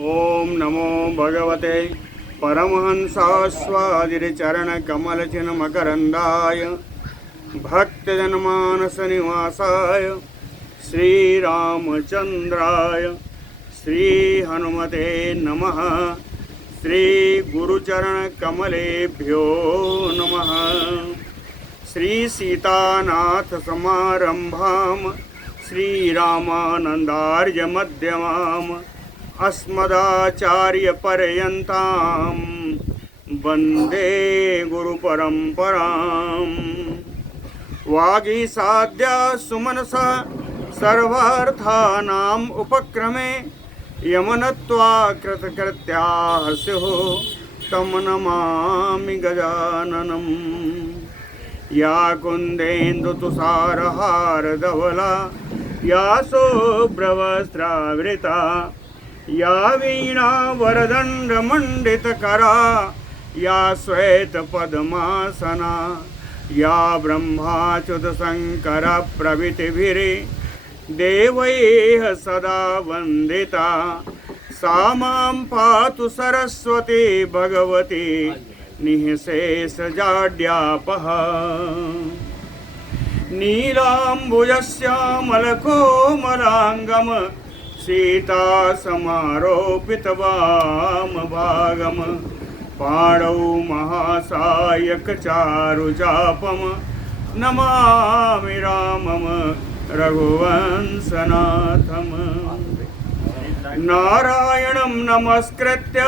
ओम नमो भगवते परमहंसास्वादिचरणकमलचिन्मकरन्दाय भक्तजनमानसनिवासाय श्रीरामचन्द्राय श्रीहनुमते नमः। श्रीगुरुचरणकमलेभ्यो नमः। श्रीसीतानाथसमारम्भां श्रीरामानन्दार्यमध्यमाम् अस्मदाचार्यपर्यन्तां वन्दे गुरुपरम्पराम्। वागीसाद्या सुमनसा सर्वार्थानाम् उपक्रमे यमनत्वा कृतकृत्याः स्युः तं नमामि गजाननम्। या कुन्देन्दुतुषारहारधवला या शुभ्रवस्त्रावृता या वीणावरदण्डमण्डितकरा या श्वेतपद्मासना या ब्रह्माच्युतशङ्करप्रभृतिभिर्देवैः सदा वन्दिता सा मां पातु सरस्वती भगवती निःशेषजाड्यापः। नीलाम्बुजश्यामलकोमलाङ्गम् सीतासमारोपितवामभागम् पाणौ महासायकचारुचापम् नमामि रामम् रघुवंशनाथम्। नारायणं नमस्कृत्य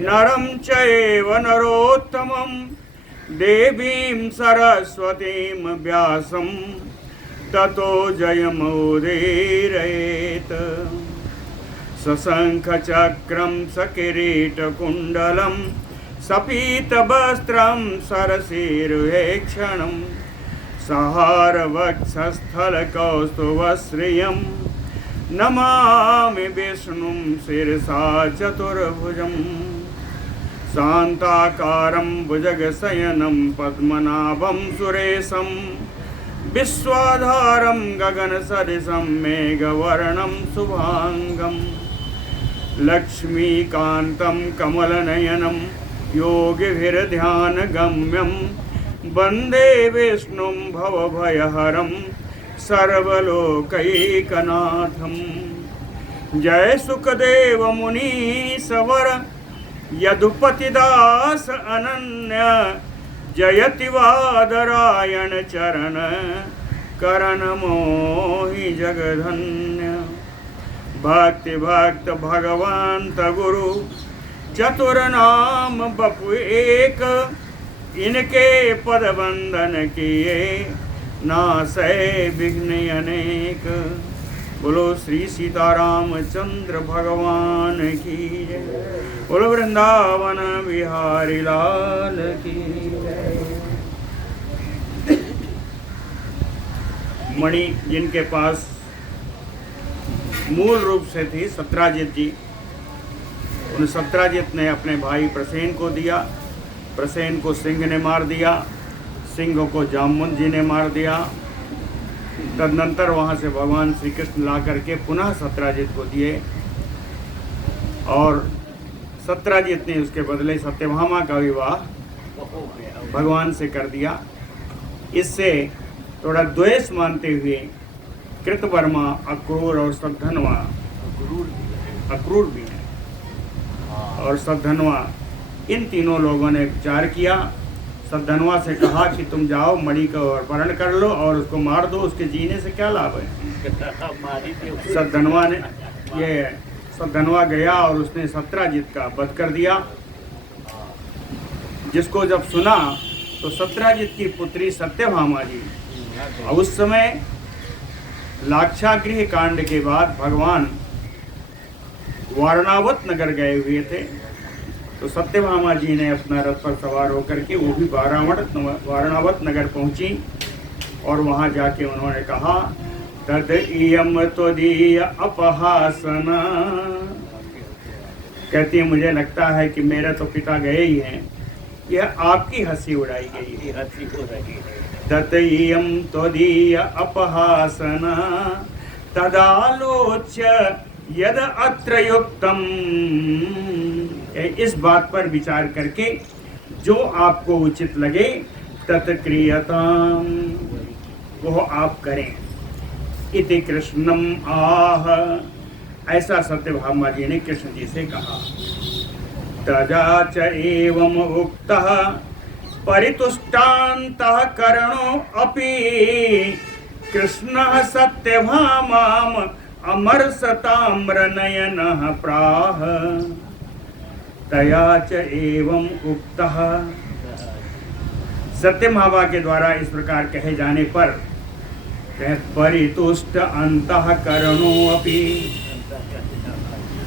नरं चैव नरोत्तमं देवीं सरस्वतीं व्यासं ततो जयमुदीरयेत्। सशङ्खचक्रं सकिरीटकुण्डलं सपीतवस्त्रं सरसीरुहेक्षणं सहारवक्षस्थलकौस्तुभश्रियं नमामि विष्णुं शिरसा चतुर्भुजम्। शान्ताकारं भुजगशयनं पद्मनाभं सुरेशं विश्वाधारं गगनसदृशं मेघवर्णं शुभाङ्गं लक्ष्मीकान्तं कमलनयनं योगिभिर्ध्यानगम्यं वन्दे विष्णुं भवभयहरं सर्वलोकैकनाथम्। जय सुखदेव मुनीश्वर यदुपतिदास अनन्य जयति वादरायण चरण करण मोहि जगधन्य। भक्ति भक्त भगवंत गुरु चतुर्नाम बपु एक इनके पद वंदन किए नासै विघ्न अनेक। बोलो श्री सीतारामचंद्र भगवान की जय। बोलो वृंदावन बिहारी लाल की जय। मणि जिनके पास मूल रूप से थी सत्राजित जी, उन सत्राजित ने अपने भाई प्रसेन को दिया। प्रसेन को सिंह ने मार दिया, सिंह को जामवंत जी ने मार दिया। तदनंतर वहाँ से भगवान श्री कृष्ण ला करके पुनः सत्राजित को दिए और सत्राजित ने उसके बदले सत्यभामा का विवाह भगवान से कर दिया। इससे थोड़ा द्वेष मानते हुए कृतवर्मा, अक्रूर और सद्धनवा, अक्रूर भी है और सद्धनवा, इन तीनों लोगों ने विचार किया। सद्धनवा से कहा कि तुम जाओ मणि का अपहरण कर लो और उसको मार दो, उसके जीने से क्या लाभ है। सद्धनवा गया और उसने सत्राजित का वध कर दिया। जिसको जब सुना तो सत्राजित की पुत्री सत्यभामा जी, उस समय लाक्षागृह कांड के बाद भगवान वारणावत नगर गए हुए थे, तो सत्यभामा जी ने अपना रथ पर सवार होकर के वो भी वारणावत नगर पहुंची और वहां जाके उन्होंने कहा तद इयम त्वदीय अपहासना। कहती है मुझे लगता है कि मेरे तो पिता गए ही हैं, यह आपकी हंसी उड़ाई गई है। तद इयम त्वदीय अपहासना तदालोच्य यद अत्र युक्तम, इस बात पर विचार करके जो आपको उचित लगे तत्क्रियताम, वो आप करें। इति कृष्णम आह, ऐसा सत्यभामा जी ने कृष्ण जी से कहा। तजा च एवं उक्तः परितुष्टान्तः कर्णो अपि कृष्णः सत्यभामाम अमरसताम्रनयनः प्राह। तया च एवं उक्तः, सत्यभामा के द्वारा इस प्रकार कहे जाने पर परितुष्ट अंतःकरणो अपि,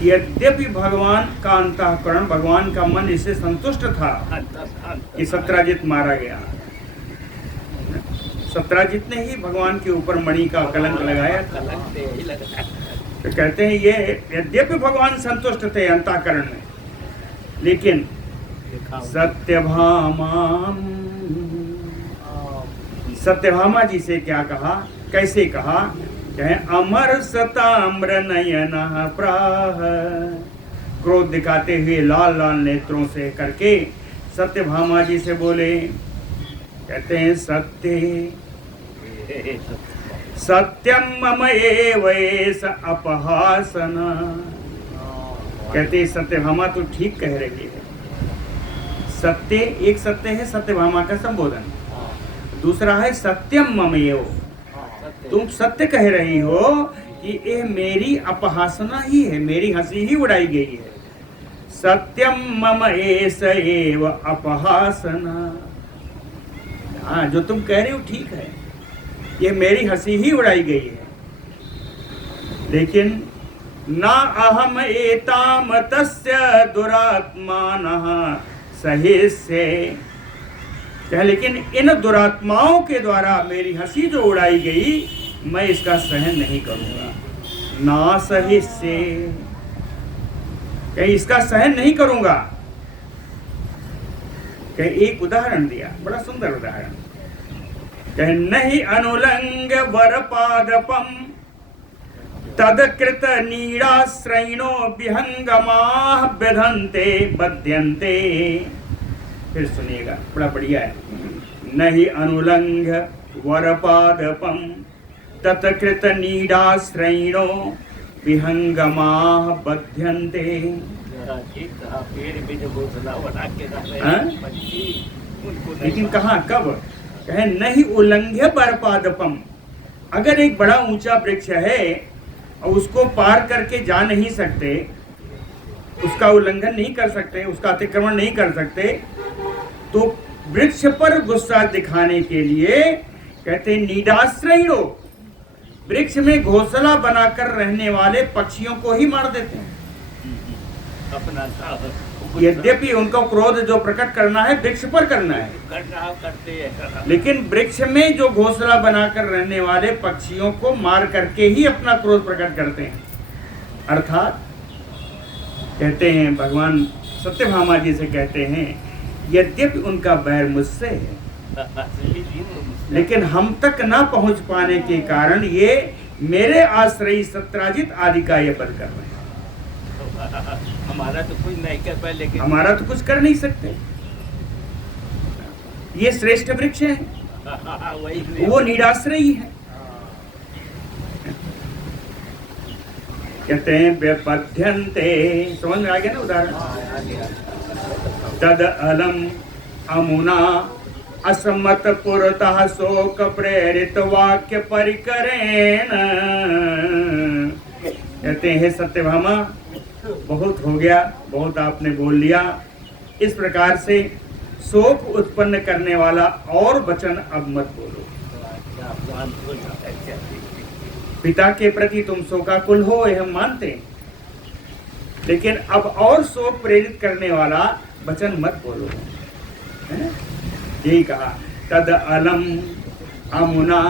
यद्यपि भगवान का अंतःकरण, भगवान का मन इससे संतुष्ट था कि सत्राजित मारा गया। सत्राजित ने ही भगवान के ऊपर मणि का कलंक लगाया था। तो कहते हैं ये यद्यपि भगवान संतुष्ट थे अंतःकरण में, लेकिन सत्यभामा जी से क्या कहा, कैसे कहा? कहे अमर सताम्र नयनः प्राह, क्रोध दिखाते हुए लाल लाल नेत्रों से करके सत्यभामा जी से बोले। कहते हैं सत्य सत्यम मम एवैष अपहासन। कहते सत्यभामा तो ठीक कह रही है। सत्य, एक सत्य है सत्यभामा का संबोधन, दूसरा है सत्यम मम एव, तुम सत्य कह रही हो कि ये मेरी अपहासना ही है, मेरी हंसी ही उड़ाई गई है। सत्यम मम एष एव अपहासना, हाँ जो तुम कह रहे हो ठीक है, ये मेरी हंसी ही उड़ाई गई है। लेकिन ना अहम एताम तस्य दुरात्मानः सहिष्ये, लेकिन इन दुरात्माओं के द्वारा मेरी हंसी जो उड़ाई गई, मैं इसका सहन नहीं करूंगा। ना सहिष्ये, कहीं इसका सहन नहीं करूंगा। कहीं एक उदाहरण दिया, बड़ा सुंदर उदाहरण। कहीं नहीं अनुलंग वरपादपम तदकृत नीड़ाश्रयिणो विहंगमाः व्यधन्ते बध्यन्ते। फिर सुनिएगा, बड़ा बढ़िया है। नहीं अनुलंघ वरपादपम तत्कृत नीडाश्रयिणो विहंगमाः बध्यन्ते। लेकिन कहाँ, कब? कहे नहीं उल्लंघ्य वरपादपम, अगर एक बड़ा ऊंचा वृक्ष है और उसको पार करके जा नहीं सकते, उसका उल्लंघन नहीं कर सकते, उसका अतिक्रमण नहीं कर सकते, तो वृक्ष पर गुस्सा दिखाने के लिए कहते नीडाश्रयिणो, वृक्ष में घोंसला बनाकर रहने वाले पक्षियों को ही मार देते हैं। यद्यपि उनको क्रोध जो प्रकट करना है वृक्ष पर करना है, लेकिन वृक्ष में जो घोंसला बनाकर रहने वाले पक्षियों को मार करके ही अपना क्रोध प्रकट करते हैं। अर्थात कहते हैं भगवान सत्यभामा जी से कहते हैं, यद्यपि उनका बैर मुझसे है, लेकिन हम तक ना पहुंच पाने के कारण ये मेरे आश्रयी सत्राजित आदि का ये पद कर रहे हैं। हमारा तो कुछ नहीं कर पाए, लेकिन हमारा तो कुछ कर नहीं सकते। ये श्रेष्ठ वृक्ष है, वो नीडाश्रयी है। कहते हैं व्यपध्यन्ते, समझ में आ गया ना उदाहरण? तद अलम अमुना असम्मत पुरतः शोक प्रेरित वाक्य परिकरेण। कहते हैं सत्यभामा, बहुत हो गया, बहुत आपने बोल लिया, इस प्रकार से शोक उत्पन्न करने वाला और वचन अब मत बोलो। पिता के प्रति तुम शोकाकुल हो, यह हम मानते हैं, लेकिन अब और शोक प्रेरित करने वाला वचन मत बोलो। यही कहा, तद अलम अमुना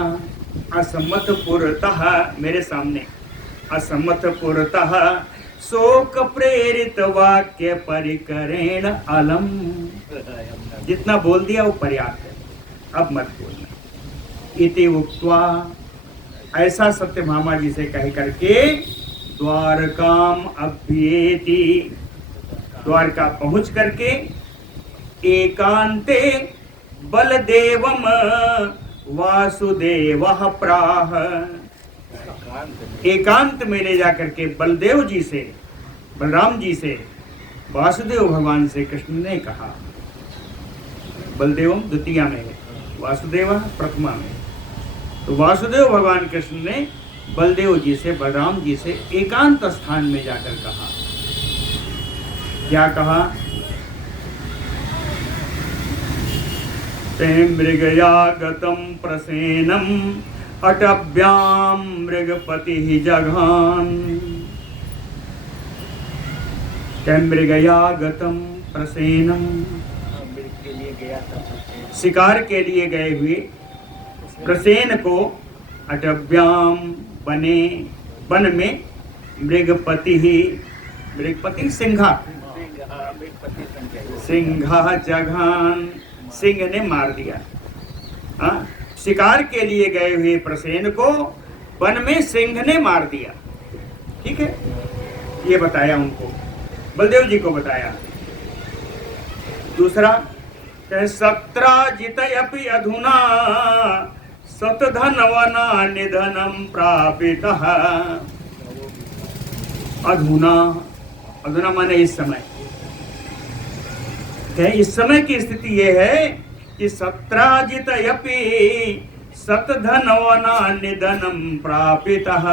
असम्मत पुरतः, मेरे सामने असम्मत पुरतः शोक प्रेरित वाक्य परिकरेण अलम। जितना बोल दिया वो पर्याप्त है, अब मत बोलना। इति उक्त्वा, ऐसा सत्यभामा जी से कह करके द्वारकाम अभ्येति, द्वारका पहुंच करके एकांते बलदेवम वासुदेवः प्राह, एकांत में ले जाकर के बलदेव जी से, बलराम जी से वासुदेव भगवान से कृष्ण ने कहा। बलदेवम द्वितीया में है, वासुदेव प्रथमा में। तो वासुदेव भगवान कृष्ण ने बलदेव जी से, बलराम जी से एकांत स्थान में जाकर कहा। क्या कहा? ते मृगयागतं प्रसेनम अटभ्याम मृगपति जघान। ते मृगयागतं प्रसेनम, शिकार के लिए गए हुए प्रसेन को अटभ्याम बने, वन में मृगपति ही, मृगपति सिंघा, सिंघा जघान, सिंह ने मार दिया। हाँ, शिकार के लिए गए हुए प्रसेन को वन में सिंह ने मार दिया। ठीक है, ये बताया उनको, बलदेव जी को बताया। दूसरा, सत्राजितयपि अधुना सतधनवना निधनम प्रापितः। अधुना, अधुना माने इस समय, इस समय की स्थिति यह है कि सत्राजितयपि सतधनवना निधनम प्रापितः,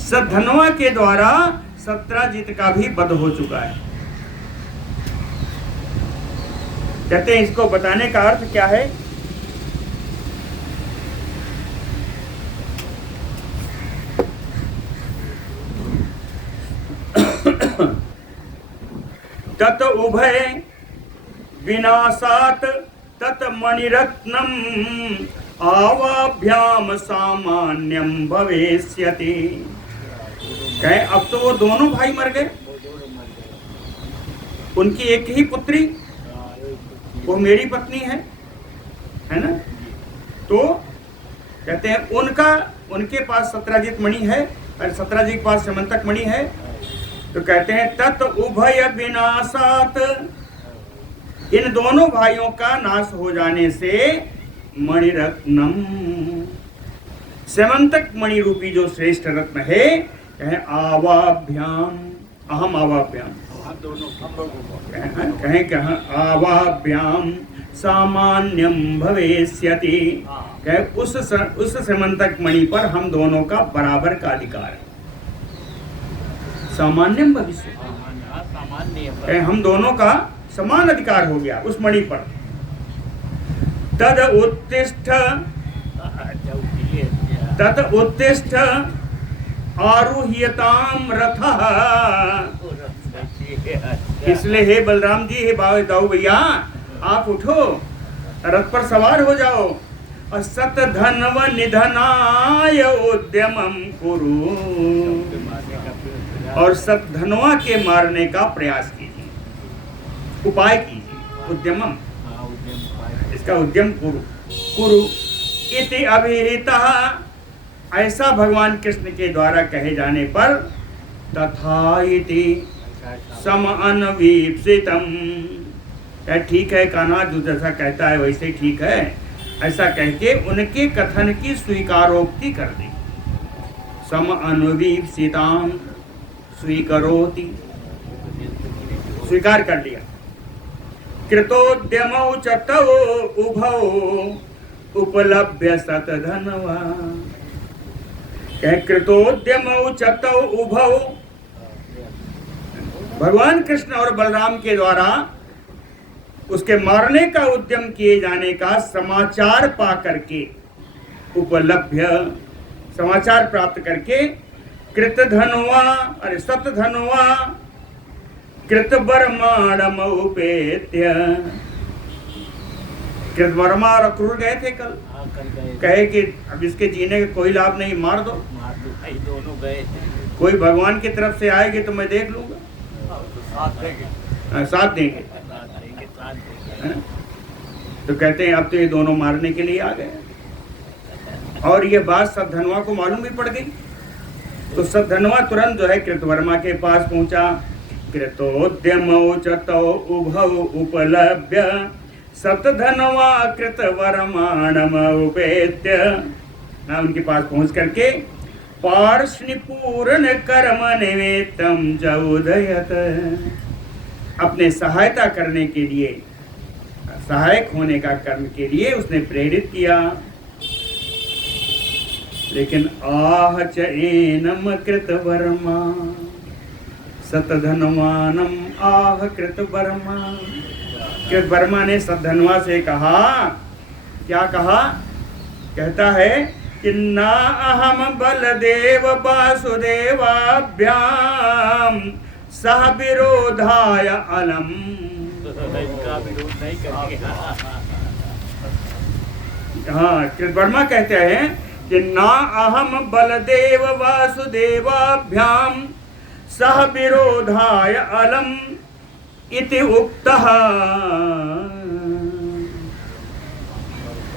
सतधनवा के द्वारा सत्राजित का भी वध हो चुका है। कहते हैं इसको बताने का अर्थ क्या है? तत उभय विनाशात तत मणिरत्नम आवाभ्याम सामान्यम भवेष्यति। कहे अब तो वो दोनों भाई मर गए, उनकी एक ही पुत्री, वो मेरी पत्नी है ना। तो कहते हैं उनके पास सत्राजित मणि है और सत्राजित के पास समंतक मणि है। तो कहते हैं तत् उभय विनाशात, इन दोनों भाइयों का नाश हो जाने से मणिरत्नम, समंतक मणि रूपी जो श्रेष्ठ रत्न है, कहें आवाभ्याम, अहम आवाभ्याम, कहें कहें आवाभ्याम सामान्यम भवेष्यति, कहें उस समंतक मणि पर हम दोनों का बराबर का अधिकार है। सामान्यम भविष्य, कहें हम दोनों का समान अधिकार हो गया उस मणि पर। तद उत्तिष्ठ आरुह्यताम रथः, इसलिए हे बलराम जी, हे दाऊ भैया, आप उठो, रथ पर सवार हो जाओ और सत धनव निधनाय उद्यमम कुरु, और सत धनवा के मारने का प्रयास कीजिए, उपाय कीजिए। उद्यमम, इसका उद्यम कुरु इति अभिहितः, ऐसा भगवान कृष्ण के द्वारा कहे जाने पर तथा इति सम अनवीप्सितम, ठीक है कान्हा, जो जैसा कहता है वैसे ठीक है, ऐसा कह के उनके कथन की स्वीकारोक्ति कर दी। सम अनवीप्सिताम स्वीकरोति, स्वीकार कर लिया। कृतोद्यमौ च तौ उभौ उपलभ्य सतधनवा, कृतोद्यमौ च तौ उभौ, भगवान कृष्ण और बलराम के द्वारा उसके मारने का उद्यम किए जाने का समाचार पा करके, उपलभ्य समाचार प्राप्त करके, कृतधनुआ अरे सतधनुआ कृतवर्माणमुपेत्य, कृतवर्मा और अक्रूर गए थे कल, कहे कि अब इसके जीने का कोई लाभ नहीं, मार दो। दोनों गए थे। कोई भगवान की तरफ से आएगी तो मैं देख लूंगा, साथ देंगे। तो कहते हैं अब तो ये दोनों मारने के लिए आ गए, और ये बात सब धनवा को मालूम भी पड़ गई। तो सद्धनवा तुरंत जो है कृतवर्मा के पास पहुंचा। कृतोद्यमौ च तौ उभौ उपलभ्य सतधनवा कृतवर्माणम उपेत्य। उनके पास पहुंच करके पार्ष्णिपूर्ण कर्म निमित्तम च उदयत, अपने सहायता करने के लिए, सहायक होने का कर्म के लिए उसने प्रेरित किया। लेकिन आह च एनम कृतवर्मा सतधनवानम आह कृतवर्मा। कृतवर्मा ने सतधनवा से कहा, क्या कहा? कहता है कि ना अहम बलदेव वासुदेवाभ्याम सह विरोधाय अलम। इनका विरोध नहीं करेंगे। हाँ, कृतवर्मा कहते हैं कि ना अहम बलदेव वासुदेवाभ्याम सह विरोधाय अलम इति उक्तः।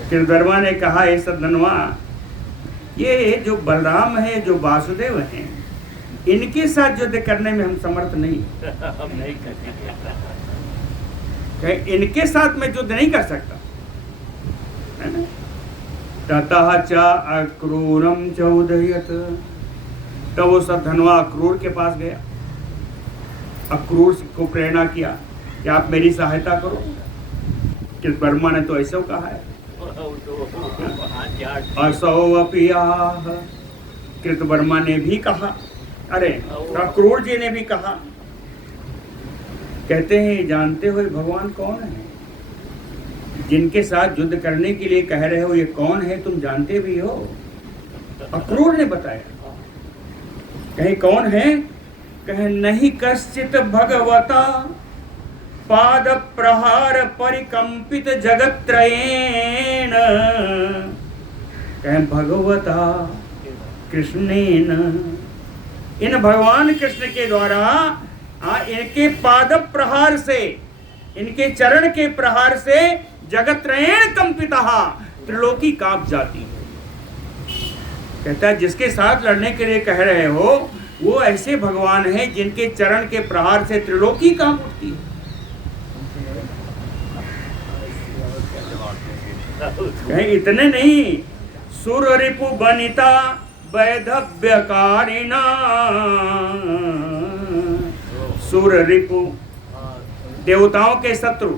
कृतवर्मा ने कहा, हे सद्धनवा, ये जो बलराम है, जो वासुदेव हैं, इनके साथ युद्ध करने में हम समर्थ नहीं। हम नहीं करेंगे। इनके साथ मैं युद्ध नहीं कर सकता, है ना? ततः च अक्रूरम च उदयत। तब वो सद्धनवा अक्रूर के पास गया, अक्रूर को प्रेरणा किया कि आप मेरी सहायता करो। कृतवर्मा ने तो ऐसा कहा है। असौ अपि आह, कृतवर्मा ने भी कहा, अरे अक्रूर जी ने भी कहा। कहते हैं, जानते हो भगवान कौन है? जिनके साथ युद्ध करने के लिए कह रहे हो, ये कौन है? तुम जानते भी हो? अक्रूर ने बताया। कहे कौन है? कहे नहीं कश्चित भगवता पाद प्रहार परिकंपित जगत्त्रयेन। कहे भगवता कृष्णेन, इन भगवान कृष्ण के द्वारा इनके पाद प्रहार से, इनके चरण के प्रहार से जगत्त्रयेण कंपितः, त्रिलोकी कांप जाती है। कहता है जिसके साथ लड़ने के लिए कह रहे हो, वो ऐसे भगवान हैं जिनके चरण के प्रहार से त्रिलोकी कांप उठती है। इतने नहीं, सुर रिपु बनिता वैधव्यकारिणा। सुर रिपु, देवताओं के शत्रु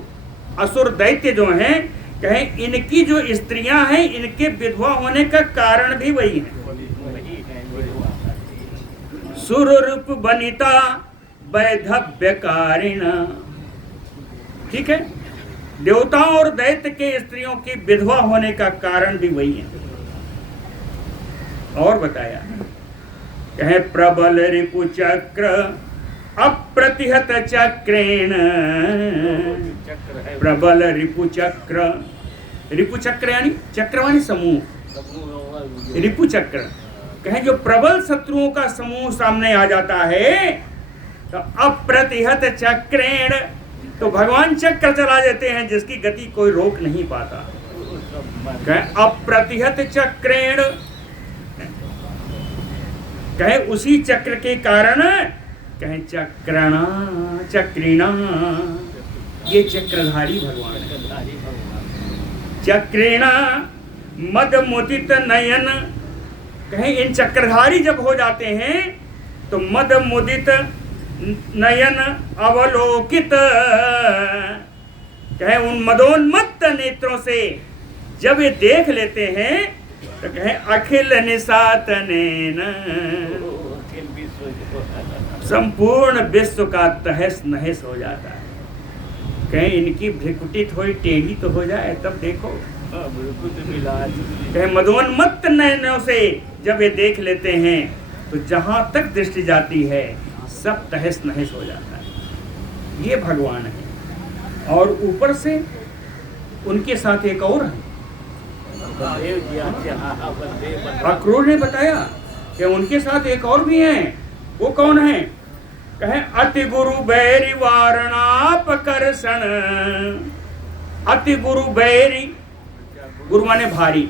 असुर दैत्य जो हैं, कहें इनकी जो स्त्रियां हैं, इनके विधवा होने का कारण भी वही है। सुर रूप बनिता वैधव्यकारिणा। ठीक है, देवताओं और दैत्य के स्त्रियों की विधवा होने का कारण भी वही है। और बताया, कहे प्रबल रिपु चक्र अप्रतिहत चक्रेण। प्रबल रिपु चक्र, रिपु चक्र यानी चक्रवाणी समूह, रिपु चक्र। कहें जो प्रबल शत्रुओं का समूह सामने आ जाता है, तो अप्रतिहत चक्रेण, तो भगवान चक्र चला देते हैं जिसकी गति कोई रोक नहीं पाता। कहें अप्रतिहत चक्रेण, कहे उसी चक्र के कारण, कहे चक्रणा चक्रिणा, ये चक्रधारी भगवान है। चक्रिणा मद मुदित नयन, कहे इन चक्रधारी जब हो जाते हैं तो मद मुदित नयन अवलोकित, कहे उन मदोन्मत्त नेत्रों से जब ये देख लेते हैं तो कहे अखिल निशातनेन, संपूर्ण विश्व का तहस नहस हो जाता है। कहीं इनकी भ्रिकुटी थोड़ी टेढ़ी तो हो जाए तब देखो। कहीं मदोन्मत्त नयनों से जब ये देख लेते हैं तो जहां तक दृष्टि जाती है सब तहस नहस हो जाता है। ये भगवान है। और ऊपर से उनके साथ एक और है, अक्रूर ने बताया कि उनके साथ एक और भी हैं। वो कौन है? कहे अति गुरु बैरी वारणापकर्षण। अति गुरु बैरी, गुरु माने भारी,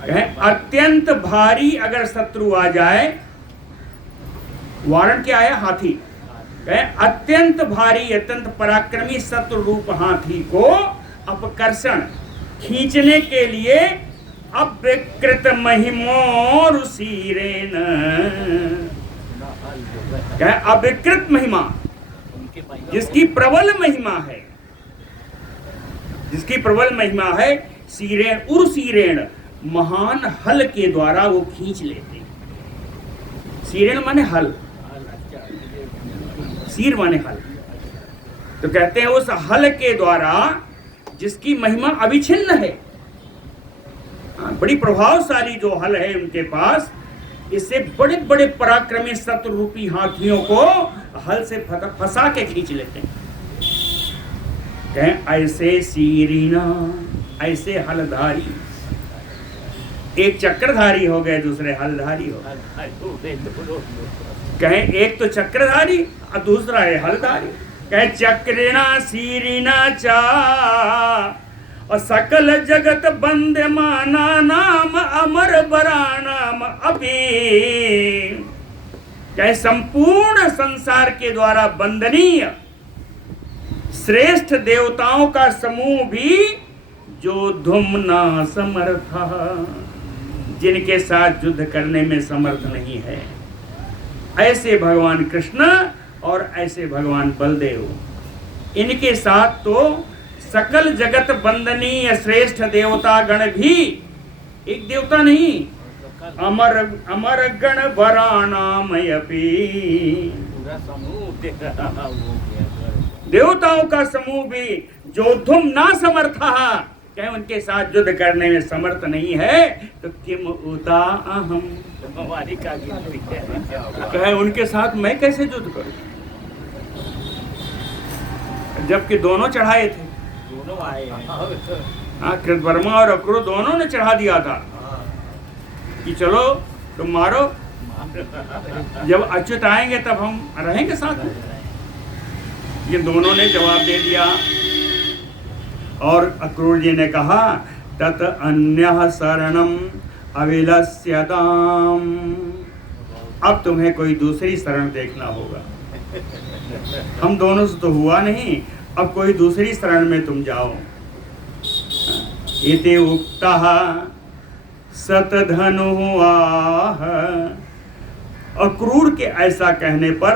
कहे अत्यंत भारी अगर शत्रु आ जाए वारण क्या है? हाथी। कहे अत्यंत भारी अत्यंत पराक्रमी शत्रु रूप हाथी को अपकर्षण खींचने के लिए अविकृत महिमोर सीरेन, क्या अविकृत महिमा, जिसकी प्रबल महिमा है, जिसकी प्रबल महिमा है, सीरेण उर्सीरेण महान हल के द्वारा वो खींच लेते। सीरेण माने हल, सीर माने हल। तो कहते हैं उस हल के द्वारा जिसकी महिमा अविच्छिन्न है, बड़ी प्रभावशाली जो हल है उनके पास, इससे बड़े बड़े पराक्रमी शत्रु रूपी हाथियों को हल से फंसा के खींच लेते हैं। कहें ऐसे सीरीना, ऐसे हलधारी, एक चक्रधारी हो गए, दूसरे हलधारी हो गए। कहें एक तो चक्रधारी और दूसरा है हलधारी। कहे चक्रिणा सीरीना चा और सकल जगत बंद माना नाम अमर बरानाम अभी। कहे संपूर्ण संसार के द्वारा बंदनीय श्रेष्ठ देवताओं का समूह भी जो धुम ना समर्था, जिनके साथ युद्ध करने में समर्थ नहीं है, ऐसे भगवान कृष्ण और ऐसे भगवान बलदेव, इनके साथ तो सकल जगत बंदनीय श्रेष्ठ देवता गण भी, एक देवता नहीं, अमर अमर गण वराणामयपि, देवताओं का समूह भी जो धुम ना समर्था, कहे उनके साथ युद्ध करने में समर्थ नहीं है, तो किम उता अहम, कहे उनके साथ मैं कैसे युद्ध करूं, जबकि दोनों चढ़ाए थे, दोनों आए। हाँ, कृतवर्मा और अक्रूर दोनों ने चढ़ा दिया था कि चलो तुम मारो, जब अच्युत आएंगे तब हम रहेंगे साथ में। ये दोनों ने जवाब दे दिया और अक्रूर जी ने कहा तत अन्यः शरणम अविलस्यताम, अब तुम्हें कोई दूसरी शरण देखना होगा, हम दोनों से तो हुआ नहीं, अब कोई दूसरी शरण में तुम जाओ। इति उक्तः शतधनुः, अक्रूर के ऐसा कहने पर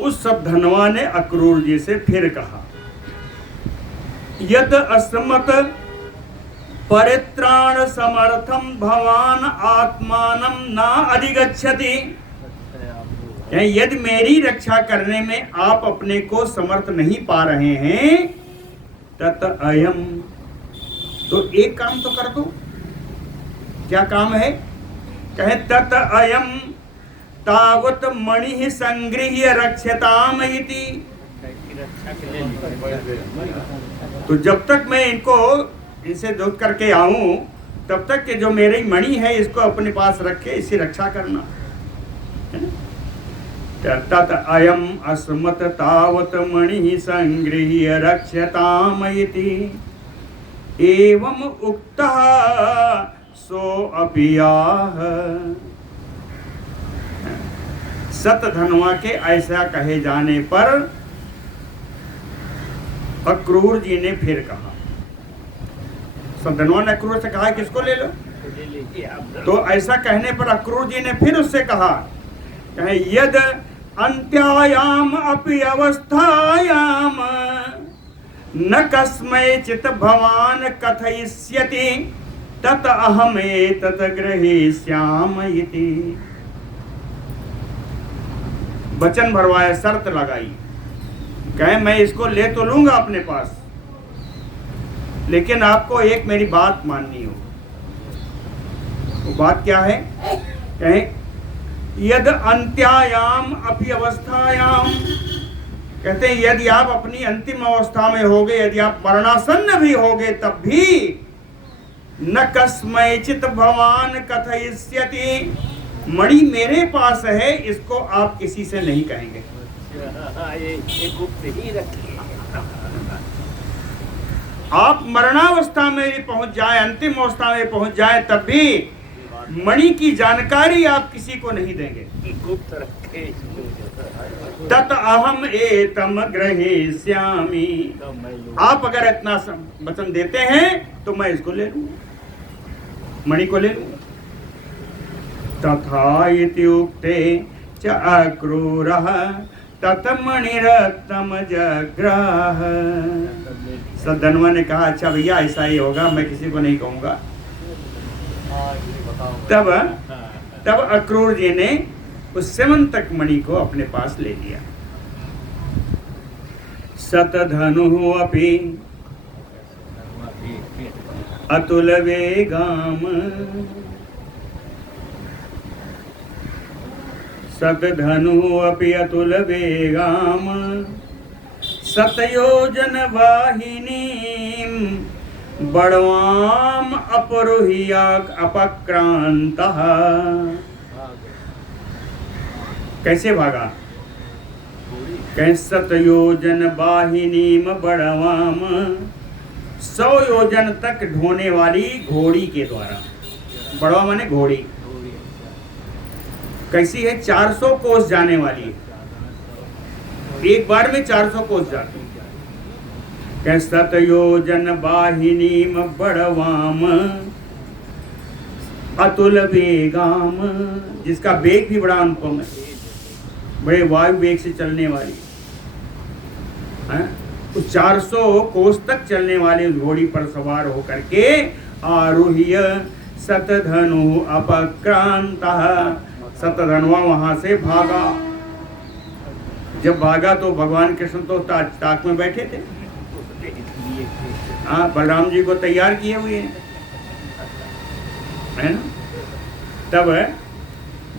उस सब धनवा ने अक्रूर जी से फिर कहा यद अस्मत् परित्राण समर्थम भवान आत्मानं न अधिगच्छति, यदि मेरी रक्षा करने में आप अपने को समर्थ नहीं पा रहे हैं, तत अयम, तो एक काम तो कर दो। क्या काम है? कहे तत अयम तावत मणि संगृह्य रक्षताम इति, तो जब तक मैं इनको इनसे दूर करके आऊं, तब तक के जो मेरी मणि है इसको अपने पास रख के इसकी रक्षा करना। तत अयम अस्मत् तावत मणि संगृह्य रक्षताम इति, एवं उक्तः सो अपियाह, शतधन्वा के ऐसा कहे जाने पर अक्रूर जी ने फिर कहा, शतधन्वा ने अक्रूर से कहा किसको ले लो, तो ऐसा कहने पर अक्रूर जी ने फिर उससे कहा, कहे यद अंत्यायाम अपि अवस्थायाम न कस्मैचित् भवान कथयिष्यति तत अहमेतत् ग्रहीष्याम इति, वचन भरवाया, शर्त लगाई, कहे मैं इसको ले तो लूंगा अपने पास, लेकिन आपको एक मेरी बात माननी हो। वो बात क्या है? कहे यद अंत्यायाम अपि अवस्थायाम, कहते हैं यदि आप अपनी अंतिम अवस्था में होगे, यदि आप मरणासन्न भी होगे, तब भी न कस्मैचित् भवान कथयिष्यति, मणि मेरे पास है, इसको आप किसी से नहीं कहेंगे। ये गुप्त ही रखिए। आप मरणावस्था में भी पहुंच जाए, अंतिम अवस्था में पहुंच जाए, तब भी मणि की जानकारी आप किसी को नहीं देंगे। गुप्त रखें। तत अहम एतम ग्रहीष्यामि। तो मैं लूँ। आप अगर इतना वचन देते हैं तो मैं इसको ले लूँ, मणि को ले लूँ। तथा इत्युक्ते च अक्रूरः तत मणिरत्नम जग्राह। सद्धनवा ने कहा अच्छा भैया ऐसा ही होगा, मैं किसी को नहीं कहूँगा। तब अक्रूर जी ने उस स्यमंतक मणि को अपने पास ले लिया। सतधनु अपि अतुल वेगाम, सतधनु अपि अतुल वेगाम सतयोजन वाहिनीम बड़वाम अपरुह्य अपक्रांतः। कैसे भागा? कहीं सतयोजन वाहिनीम बड़वाम, 100 योजन तक ढोने वाली घोड़ी के द्वारा। बड़वा माने घोड़ी। कैसी है? 400 कोस जाने वाली है, एक बार में 400 कोस जाती है। सतयोजन वाहिनीम बड़वाम अतुल वेगाम, जिसका वेग भी बड़ा अनुपम है, बड़े वायु वेग से चलने वाली है। उस 400 कोस तक चलने वाली उस घोड़ी पर सवार होकर के आरोह्य सतधनु अपक्रांतः, सतधनुआ वहां से भागा। जब भागा तो भगवान कृष्ण तो ताक में बैठे थे। हाँ, बलराम जी को तैयार किए हुए हैं, है ना। तब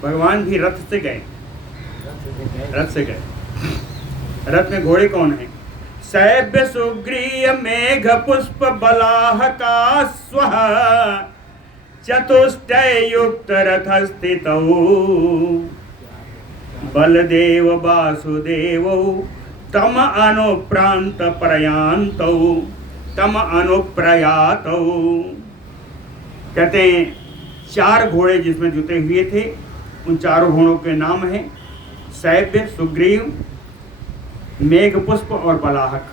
भगवान भी रथ से गए, रथ में घोड़े कौन है? सैभ्य सुग्रीय मेघ पुष्प बलाहकास्व चतुष्टय युक्त रथ स्थितौ बलदेव वासुदेव तम अनुप्रांत प्रयान्तौ, तम अनुप्रयातौ। कहते हैं 4 घोड़े जिसमें जुटे हुए थे, उन 4 घोड़ों के नाम हैं सैभ्य, सुग्रीव, मेघपुष्प और बलाहक।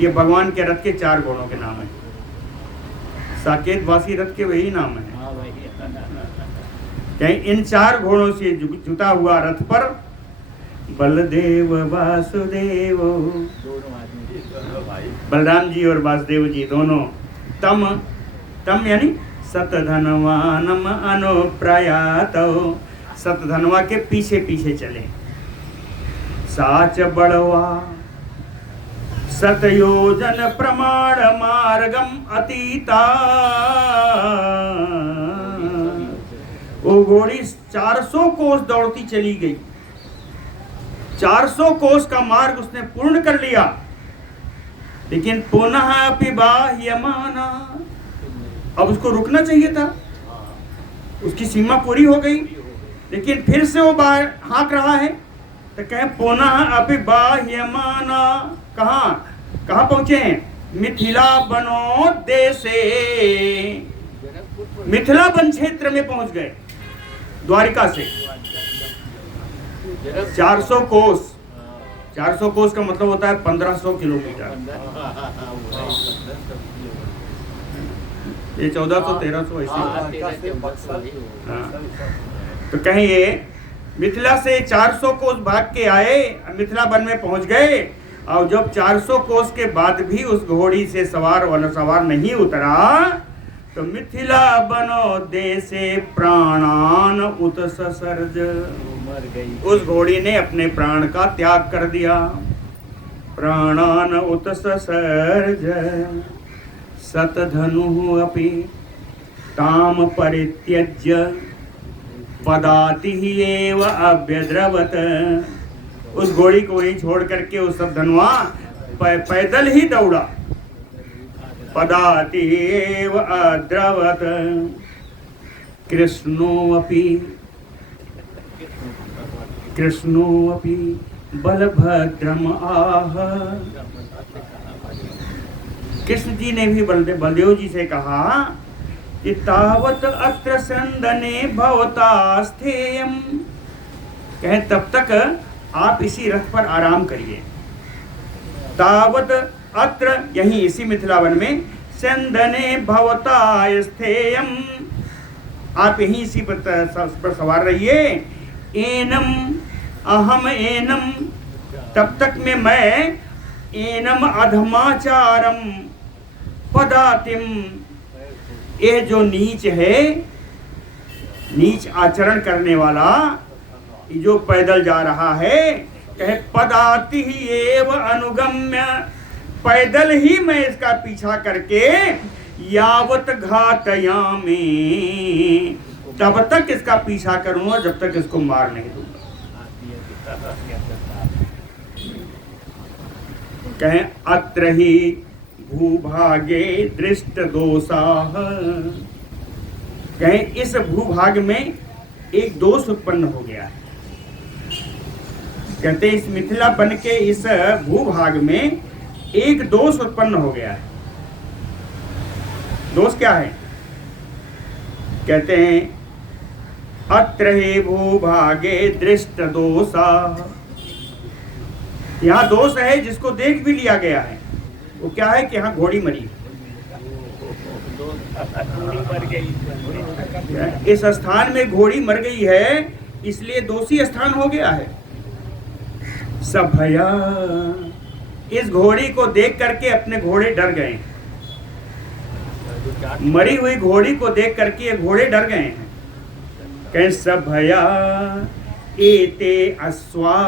ये भगवान के रथ के 4 घोड़ों के नाम हैं। साकेत वासी रथ के वही नाम है। कहीं इन 4 घोड़ों से जुटा हुआ रथ पर बलदेव वासुदेव, बलराम जी और वासुदेव जी दोनों, तम यानी सतधनवानम अनुप्रयातौ, सतधनवा के पीछे पीछे चले। साच बड़वा सतयोजन प्रमाण मार्गम अतीता, वो घोड़ी 400 कोस दौड़ती चली गई। 400 कोस का मार्ग उसने पूर्ण कर लिया, लेकिन पुनः अपि बाह्यमाना, अब उसको रुकना चाहिए था, उसकी सीमा पूरी हो गई, लेकिन फिर से वो बाहर हाँक रहा है। तो कहे पुनः अपि बाह्यमाना, कहाँ पहुंचे हैं? मिथिला बनोद्देशे, मिथिला वन क्षेत्र में पहुंच गए द्वारिका से। 400 कोस, 400 कोस का मतलब होता है 1500 किलोमीटर। ये 1400-1300 ऐसे। तो कहीं ये मिथिला से 400 कोस भाग के आए, मिथिला वन में पहुंच गए, और जब 400 कोस के बाद भी उस घोड़ी से सवार नहीं उतरा, तो मिथिला बनोद्देशे प्राणान उत्ससर्ज, उस घोड़ी ने अपने प्राण का त्याग कर दिया। प्राणान उत्ससर्ज सतधनु अपि ताम परित्यज्य पदाति एव अभ्यद्रवत, उस घोड़ी को वहीं छोड़ करके उस सतधनुआ पैदल ही दौड़ा। पदाति एव अद्रवत कृष्णोऽपि बलभद्रम आह, कृष्ण जी ने भी बलदेव जी से कहा कि तावत अत्र संदने भवता स्थेयम, कहें तब तक आप इसी रथ पर आराम करिए। तावत अत्र, यहीं इसी मिथिलावन में, चंदने भवता स्थेयम, आप यहीं इसी पर सवार रहिए। एनम अहम एनम, तब तक में मैं एनम अधमाचारम पदातिम, ये जो नीच है, नीच आचरण करने वाला, जो पैदल जा रहा है, कहे पदाति ही एव अनुगम्य, पैदल ही मैं इसका पीछा करके यावत घातयामि, तब तक इसका पीछा करूंगा जब तक इसको मार नहीं दूंगा। कहें अत्र ही भूभागे दृष्ट दोषाः, कहें इस भूभाग में एक दोष उत्पन्न हो गया है। कहते इस मिथिलापन के इस भूभाग में एक दोष उत्पन्न हो गया है। दोष क्या है? कहते हैं अत्र ही भूभागे दृष्ट दोषाः, यहाँ दोष है जिसको देख भी लिया गया है। वो क्या है कि यहाँ घोड़ी मरी, इस स्थान में घोड़ी मर गई है, इसलिए दोषी स्थान हो गया है। सभया, इस घोड़ी को देख करके अपने घोड़े डर गए, मरी हुई घोड़ी को देख करके ये घोड़े डर गए हैं। कहें सभया एते अश्वा,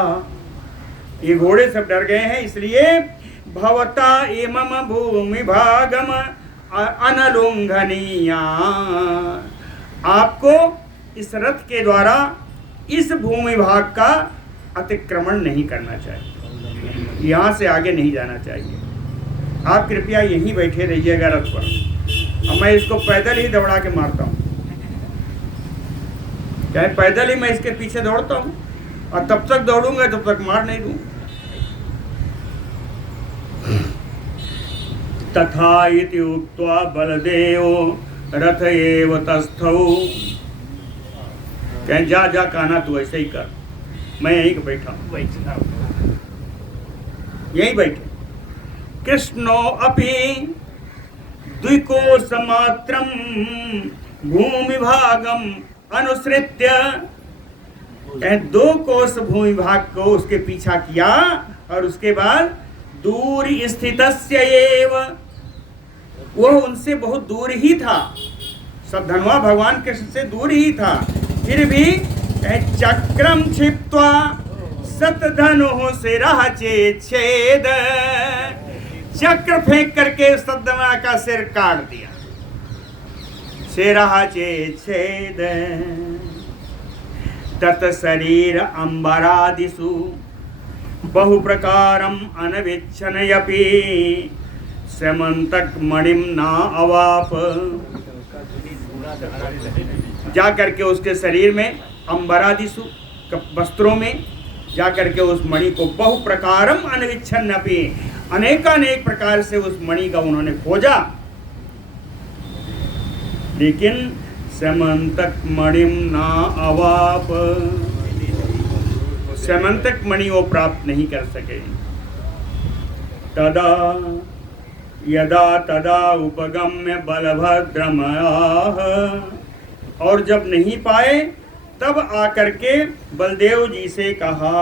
ये घोड़े सब डर गए हैं, इसलिए भवता एमम भूमि भागम अनलुंघनीया, आपको इस रथ के द्वारा इस भूमि भाग का अतिक्रमण नहीं करना चाहिए, यहाँ से आगे नहीं जाना चाहिए। आप कृपया यहीं बैठे रहिएगा रथ पर, और मैं इसको पैदल ही दौड़ा के मारता हूँ। क्या पैदल ही मैं इसके पीछे दौड़ता हूँ, और तब तक दौड़ूंगा जब तक मार नहीं दूँ। तथा इति उक्त्वा बलदेवो रथ एव तस्थौ, कहें जा जा कान्हा तू ऐसे ही कर, मैं यहीं बैठा हूँ, यहीं बैठे। कृष्णो अपि द्विकोशमात्रम भूमि भागम अनुसृत्य, कहें 2 कोश भूमि भाग को उसके पीछा किया, और उसके बाद दूर स्थितस्य एव, वह उनसे बहुत दूर ही था, सधन्वा भगवान कृष्ण से दूर ही था, फिर भी चक्रम क्षिप्त्वा सतधनु शिरः चेच्छेद, चक्र फेंक करके सतधन्वा का सिर काट दिया। शिरः चेच्छेद तत शरीर अंबरादिषु बहु प्रकारम अनविच्छनयपि समंतक मणिम ना अवाप, जा करके उसके शरीर में अंबरादिषु वस्त्रों में जा करके उस मणि को बहु प्रकारम अनविच्छन्नपि, अनेकानेक प्रकार से उस मणि का उन्होंने खोजा, लेकिन समंतक मणिम ना अवाप, समंतक मणि वो प्राप्त नहीं कर सके। तदा यदा तदा उपगम्य बलभद्रमयाः, और जब नहीं पाए तब आकर के बलदेव जी से कहा,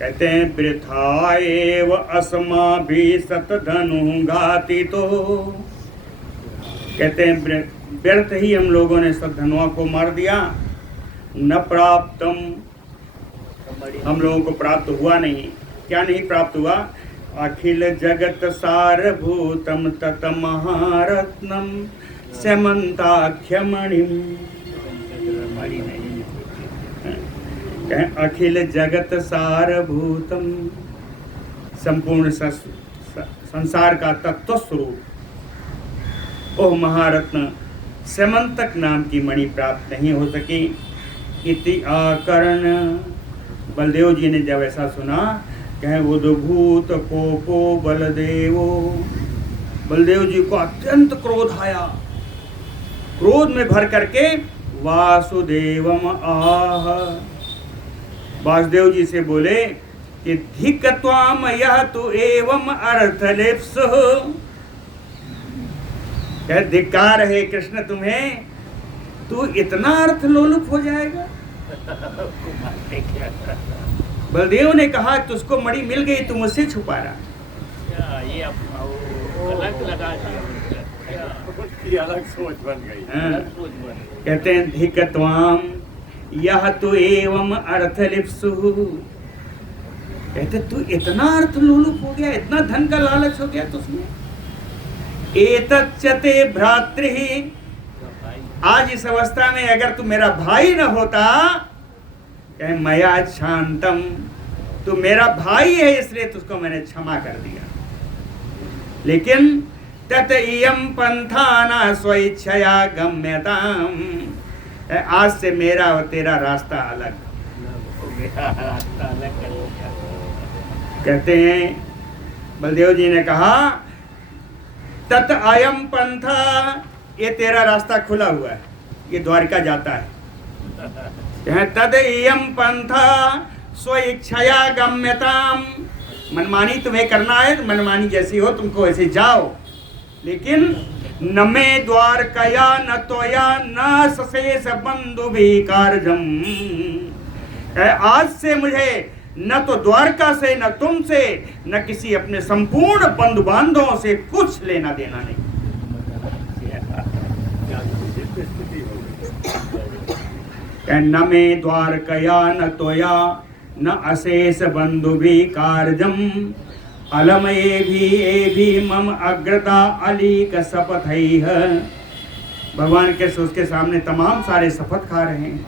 कहते हैं वृथा एव अस्माभिः शतधनुः घातितो, कहते हैं व्यर्थ ही हम लोगों ने शतधनुआ को मार दिया, न प्राप्तम, हम लोगों को प्राप्त हुआ नहीं। क्या नहीं प्राप्त हुआ? अखिल जगत सारभूतम तत महारत्नम समंताख्यमणिम, अखिल जगत सारभूतम, संपूर्ण संसार का तत्व स्वरूप, ओह महारत्न समंतक नाम की मणि प्राप्त नहीं हो सकी। इति आकर्ण, बलदेव जी ने जब ऐसा सुना, कहें उद्भूत कोपो बलदेवो, बलदेव जी को अत्यंत क्रोध आया, क्रोध में भर करके वासुदेवम आह, वासुदेव जी से बोले कि धिक त्वाम यह तु एवं अर्थलिप्सु, क्या धिक्कार है कृष्ण तुम्हें, तू इतना अर्थ लोलुप हो जाएगा। बलदेव ने कहा तुझको मणि मिल गई, तू मुझसे छुपा रहा। ये अलग लगा दिया, अलग सोच बन गई, अलग सोच बन गई। कहते हैं धिक त्वाम यह तु एवं अर्थलिप्सु, कहते तू इतना अर्थ लोलुप हो गया, इतना धन का लालच हो गया तुझमें। एतच्चते भ्रातृ, आज इस अवस्था में अगर तू मेरा भाई न होता, कहे मया शांतम, तू मेरा भाई है इसलिए तुझको मैंने क्षमा कर दिया। लेकिन तत इयं पंथाना स्वेच्छया गम्यताम, आज से मेरा और तेरा रास्ता अलग। कहते हैं बलदेव जी ने कहा तत अयम पंथा, ये तेरा रास्ता खुला हुआ है, ये द्वारिका जाता है। तद इयम पंथा स्वेच्छया गम्यताम, मनमानी तुम्हें करना है तो मनमानी जैसी हो तुमको ऐसे जाओ, लेकिन न मे द्वारकया न त्वया न सशेष बंधु भी कार्यम, आज से मुझे न तो द्वारका से न तुमसे न किसी अपने संपूर्ण बंधु बांधवों से कुछ लेना देना नहीं। न मे द्वारकया न त्वया न अशेष बंधु भी कार्यम, अलम ये भी मम अग्रता अलीक शपथ है। भगवान के उसके सामने तमाम सारे शपथ खा रहे हैं।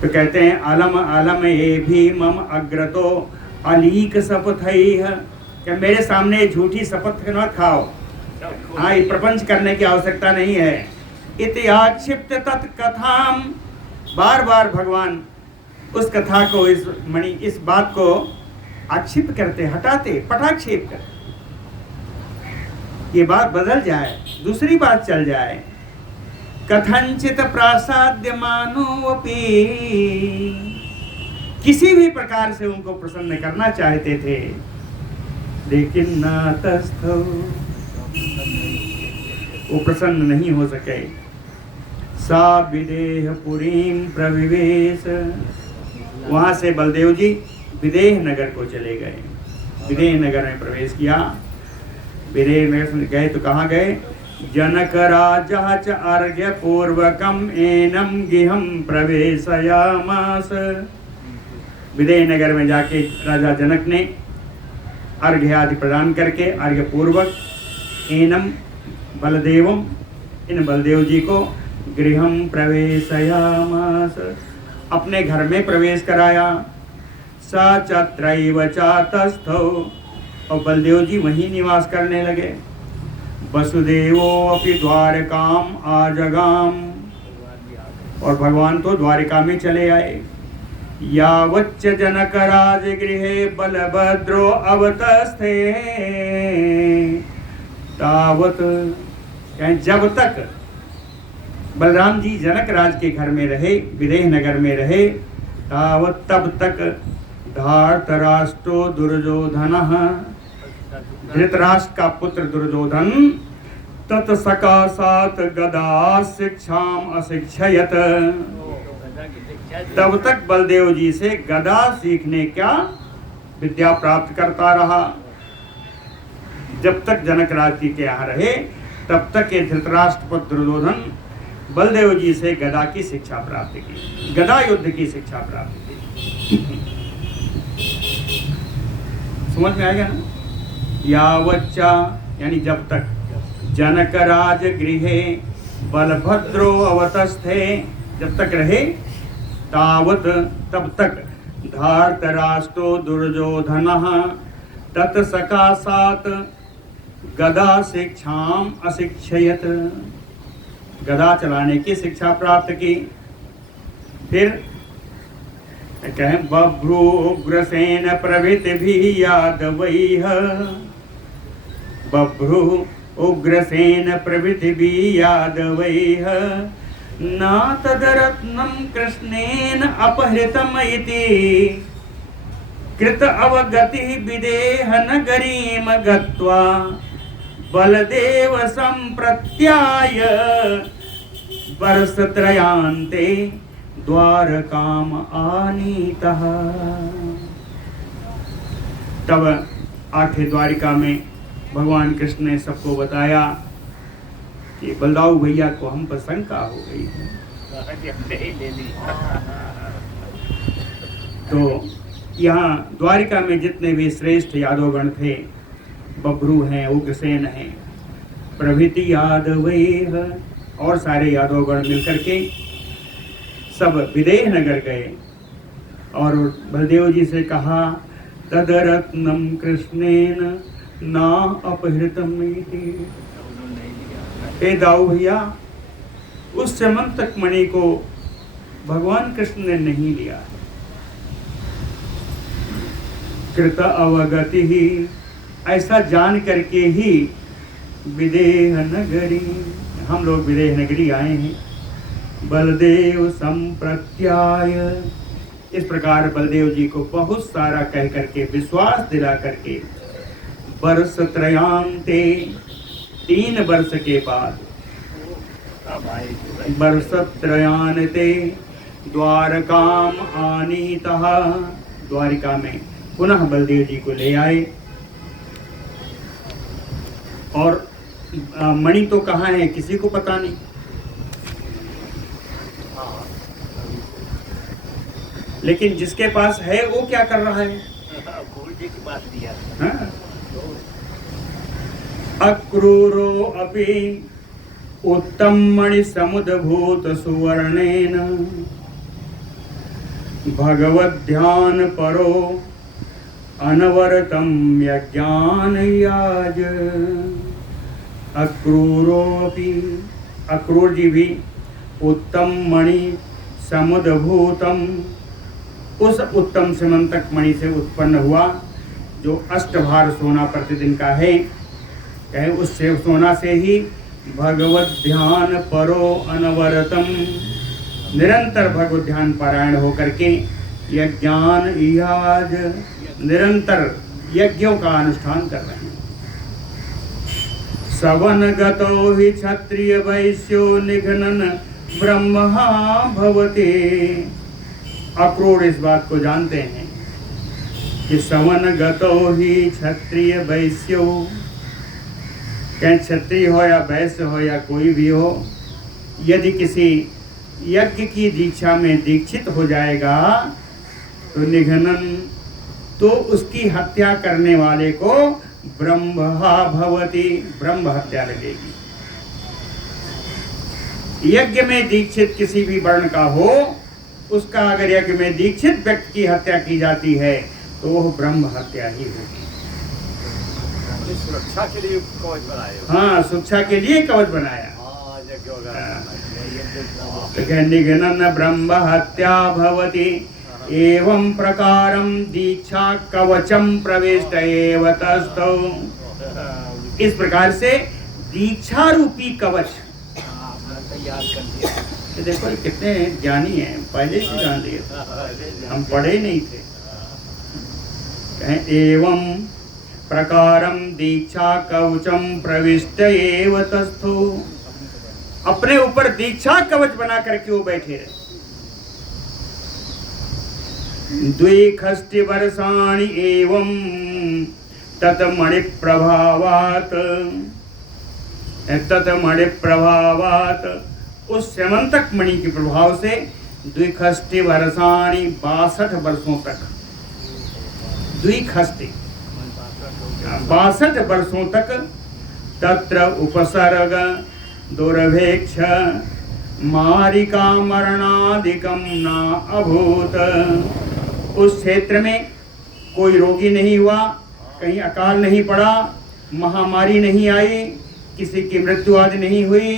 तो कहते हैं अलम ये भी मम अग्रतो अलीक शपथ है, क्या मेरे सामने झूठी शपथ न खाओ। हाँ, ये प्रपंच करने की आवश्यकता नहीं है। इत्याक्षिप्त तत्कथाम, बार बार भगवान उस कथा को, इस बात को आक्षेप करते, हटाते, पटाक्षेप करते, ये बात बदल जाए, दूसरी बात चल जाए। कथंचित प्रासाद्य मानोपि, किसी भी प्रकार से उनको प्रसन्न करना चाहते थे, लेकिन न तस्थौ, वो प्रसन्न नहीं हो सके। सा विदेह पुरीम प्रविवेश, वहां से बलदेव जी विदेह नगर को चले गए, विदेह नगर में प्रवेश किया। विदेह नगर गए तो कहाँ गए? जनक राजा च अर्घ्य पूर्वकम एनम गिहम प्रवेशयामास। विदेह नगर में जाके राजा जनक ने अर्घ्य आदि प्रदान करके अर्घ्य पूर्वक एनम बलदेवम, इन बलदेव जी को गृहम प्रवेशयामास, अपने घर में प्रवेश कराया। स चत्रैव चातस्थौ, और बलदेव जी वहीं निवास करने लगे। वसुदेवो अपि द्वारकाम आजगाम, और भगवान तो द्वारिका में चले आए। यावच्च जनक राजगृहे बलभद्रो अवतस्थे, तावत, जब तक बलराम जी जनक राज के घर में रहे, विदेह नगर में रहे, तावत तब तक धार्तराष्ट्रो दुर्योधनः, धृतराष्ट्र का पुत्र दुर्योधन, तत्सकाशात् गदा शिक्षाम अशिक्षयत, तब तक बलदेव जी से गदा सीखने का विद्या प्राप्त करता रहा। जब तक जनक राज जी के यहाँ रहे तब तक ये धृतराष्ट्र पुत्र दुर्योधन बलदेव जी से गदा की शिक्षा प्राप्त की, गदा युद्ध की शिक्षा प्राप्त की। समझ में आएगा ना? यावच्चा यानी जब तक, जनक राज गृहे बलभद्रो अवतस्थे, जब तक रहे, तावत तब तक, धार्तराष्ट्रो दुर्योधनः तत्सकाशात् गदा शिक्षाम अशिक्षयत, गदा चलाने की शिक्षा प्राप्त की। फिर कहें बभ्रू उग्रसेन प्रभृति भी यादवैः, बभ्रू उग्रसेन प्रभृति भी यादवैः न तदरत्नं कृष्णेन अपहृतम् इति कृत अवगतिः विदेह नगरीम गत्वा बलदेव संप्रत्याय वर्षत्रयान्ते द्वारकाम आनीतः। तब आठे द्वारिका में भगवान कृष्ण ने सबको बताया कि बलदाऊ भैया को हम पर शंका हो गई है। तो यहाँ द्वारिका में जितने भी श्रेष्ठ यादवगण थे, बब्रू हैं, उग्रसेन हैं, प्रभृति यादव और सारे यादवगण मिलकर के सब विदेह नगर गए और बलदेव जी से कहा तदरत्नम कृष्णेन ना अपहृतम इति। हे दाऊ भैया, उस समंतक मणि को भगवान कृष्ण ने नहीं लिया। कृत अवगति ही, ऐसा जान करके ही विदेह नगरी, हम लोग विदेह नगरी आए हैं। बलदेव संप्रत्याय, इस प्रकार बलदेव जी को बहुत सारा कह करके विश्वास दिला करके वर्ष त्रयांते, 3 वर्ष के बाद वर्ष त्रयान्ते द्वारकाम आनीतः, द्वारिका में पुनः बलदेव जी को ले आए। और मणि तो कहाँ है किसी को पता नहीं। लेकिन जिसके पास है वो क्या कर रहा है? हाँ? अक्रूरो अपि उत्तम मणि समुद्भूत सुवर्णेन भगवद्ध्यान परो अनवरतम यज्ञान याज। अक्रूरोपि, अक्रूर जी भी उत्तम मणि समुद्भूतम, उस उत्तम समंतक मणि से उत्पन्न हुआ जो अष्टभार सोना प्रतिदिन का है, कहे उससे सोना से ही भगवत ध्यान परो अनवरतम, निरंतर भगवत ध्यान पारायण होकर के यज्ञान इयाज, निरंतर यज्ञों का अनुष्ठान कर रहे हैं। सवन गतो हि क्षत्रिय वैश्यो निघ्नन ब्रह्मा भवते। अक्रूर इस बात को जानते हैं कि सवन गतो ही क्षत्रिय वैश्यो, चाहे क्षत्रिय हो या वैश्य हो या कोई भी हो, यदि किसी यज्ञ की दीक्षा में दीक्षित हो जाएगा तो निघनन, तो उसकी हत्या करने वाले को ब्रह्मा भवति, ब्रह्म हत्या लगेगी। यज्ञ में दीक्षित किसी भी वर्ण का हो, उसका अगर यज्ञ में दीक्षित व्यक्ति की हत्या की जाती है तो वह ब्रह्म हत्या ही होगी। सुरक्षा के लिए कवच बनाया। हाँ, सुरक्षा के लिए कवच बनाया। निघ्नन ब्रह्म हत्या भवति एवं प्रकारम दीक्षा कवचम प्रविष्ट एव तस्थौ। इस प्रकार से दीक्षा रूपी कवच तैयार कर दिया। देखो कितने ज्ञानी हैं, पहले से जान लिए, हम पढ़े नहीं थे। एवं प्रकारम दीक्षा कवचम प्रविष्ट एव तस्थौ, अपने ऊपर दीक्षा कवच बना करके वो बैठे रहे। द्विखष्टि वर्षाणि एवं ततमणि प्रभावात, ततमणि प्रभावात, उस स्यमंतक मणि के प्रभाव से द्विखष्टि वर्षाणि 62 वर्षों तक, द्विखष्टि 62 वर्षों तक तत्र उपसर्ग दुर्भिक्ष मारिका मरणादिकम न अभूत। उस क्षेत्र में कोई रोगी नहीं हुआ, कहीं अकाल नहीं पड़ा, महामारी नहीं आई, किसी की मृत्यु आदि नहीं हुई,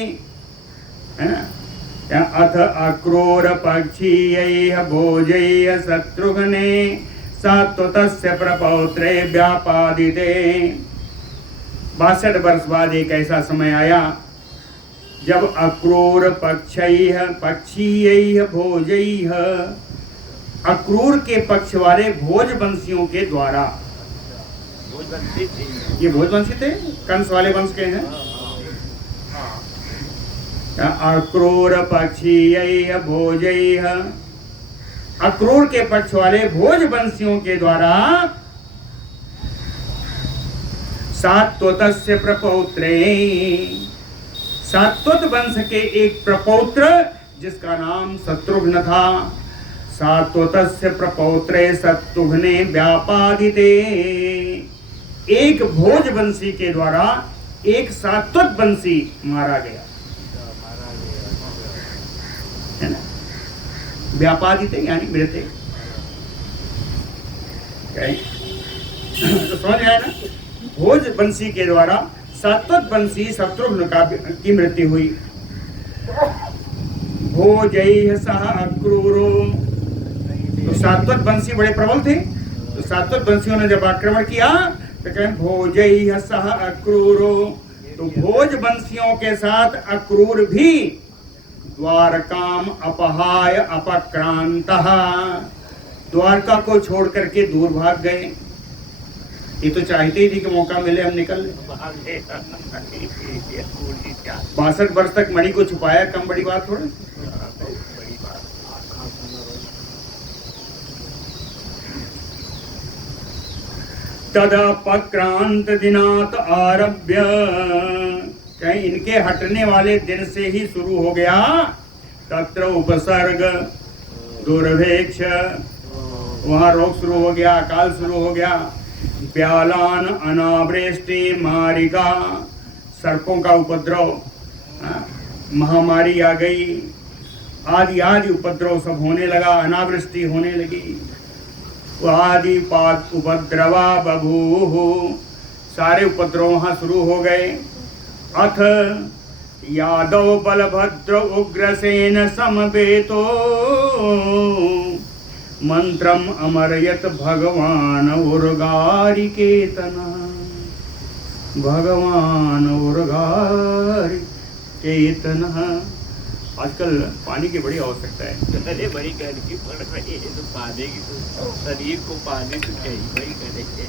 है ना। अथ अक्रूर पक्षीय भोजय शत्रुघ्ने सात्वतस्य प्रपौत्रे व्यापादिते। 62 वर्ष बाद एक ऐसा समय आया जब अक्रूर पक्षीय भोजैः, अक्रूर के पक्ष वाले भोजवंशियों के द्वारा, भोजवंशी थी। ये भोजवंशी थे, कंस वाले वंश के हैं। अक्रूर पक्षीय भोजैः, अक्रूर के पक्ष वाले भोजवंशियों के द्वारा सात्वतस्य प्रपौत्रे, सात्वत वंश के एक प्रपौत्र जिसका नाम शत्रुघ्न था। सात्वतस्य प्रपौत्रे शत्रुघ्ने व्यापादिते, एक भोजवंशी के द्वारा एक सात्वत वंशी मारा गया है ना। व्यापादिते यानी मृते, तो समझ आया ना। भोजवंशी के द्वारा सात्वत वंशी शत्रुघ्न की मृत्यु हुई। भोजैः सह अक्रूरो, तो सात्वत वंशी बड़े प्रबल थे, तो सात्वत वंशियों ने जब आक्रमण किया तो कहें भोजैः सह अक्रूरो, तो भोज वंशियों के साथ अक्रूर भी द्वारकाम अपहाय अपक्रांतः, द्वारका को छोड़ करके दूर भाग गए। ये तो चाहते ही थी कि मौका मिले हम निकल ले। 62 वर्ष तक मणि को छुपाया, कम बड़ी बात थोड़ी। तदपक्रांत दिनात आरभ्य, कहीं इनके हटने वाले दिन से ही शुरू हो गया। तत्र उपसर्ग दुर्भिक्ष, वहाँ रोग शुरू हो गया, अकाल शुरू हो गया। व्यालान अनावृष्टि मारिका, सर्पों का उपद्रव, महामारी आ गई, आदि आदि उपद्रव सब होने लगा, अनावृष्टि होने लगी। आदि पात उपद्रवा बभूः, सारे उपद्रव वहाँ शुरू हो गए। अथ यादव बलभद्र उग्रसेन समवेतो मंत्रम अमरयत भगवान उर्गारिकेतन, भगवान उर्गारिकेतन। आजकल पानी की बड़ी आवश्यकता है। अरे बड़ी गर्मी पड़ रही है, तो पानी की, तो शरीर को पानी तो चाहिए, वही करेंगे।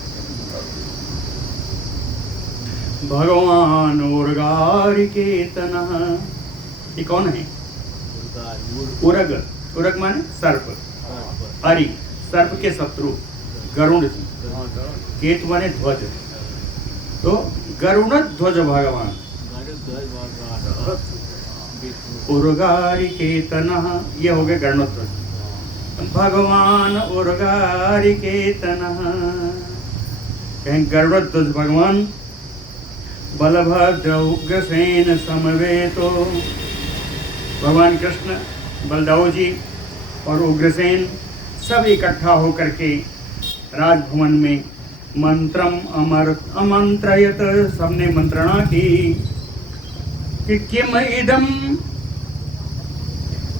भगवान उर्गारिकेतन, ये कौन है? उरग, उरग माने सर्प, अरि सर्प के शत्रु गरुड़ जी, केतु माने ध्वज, तो गरुड़ ध्वज भगवान उर्गारिकेतन, ये हो गए गरुड़ध्वज। भगवान उर्गारिकेतन, कहें गरुड़ध्वज भगवान बलभद्र उग्रसेन समवेतो, भगवान कृष्ण, बलदाऊ जी और उग्रसेन सब इकट्ठा होकर के राजभवन में मंत्रम अमंत्रयत, सबने मंत्रणा की कि किम इदम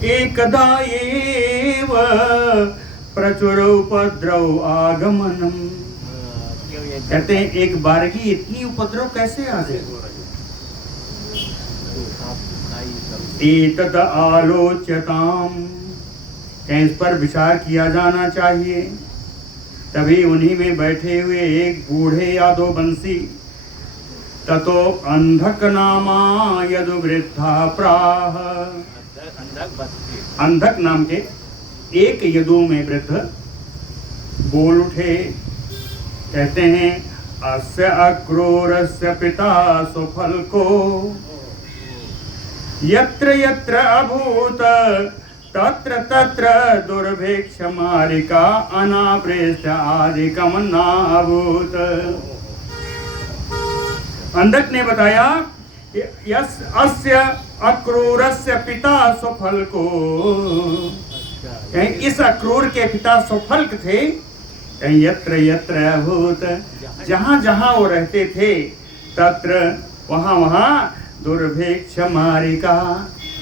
एकदा एव प्रचुर उपद्रव आगमनम, कहते हैं एक बार ही इतनी उपद्रव कैसे आ गए। एतद आलोच्यताम, कहीं इस पर विचार किया जाना चाहिए। तभी उन्हीं में बैठे हुए एक बूढ़े यादव वंशी, ततो अंधक नामा यदु वृद्धा प्राह, अंधक नाम के एक यदु में वृद्ध बोल उठे, कहते हैं अस्य अक्रूरस्य पिता सुफल्को यत्र यत्र अभूत तत्र तत्र दुर्भिक्ष मारिका अनावृष्ट आदिकम नाभूत। अंधक ने बताया यस अस्य अक्रूरस्य पिता सुफल्को, इस अक्रूर के पिता सुफल्क थे। यत्र यत्र अभूत, जहाँ जहाँ वो रहते थे, तत्र वहाँ वहाँ दुर्भिक्ष मारिका,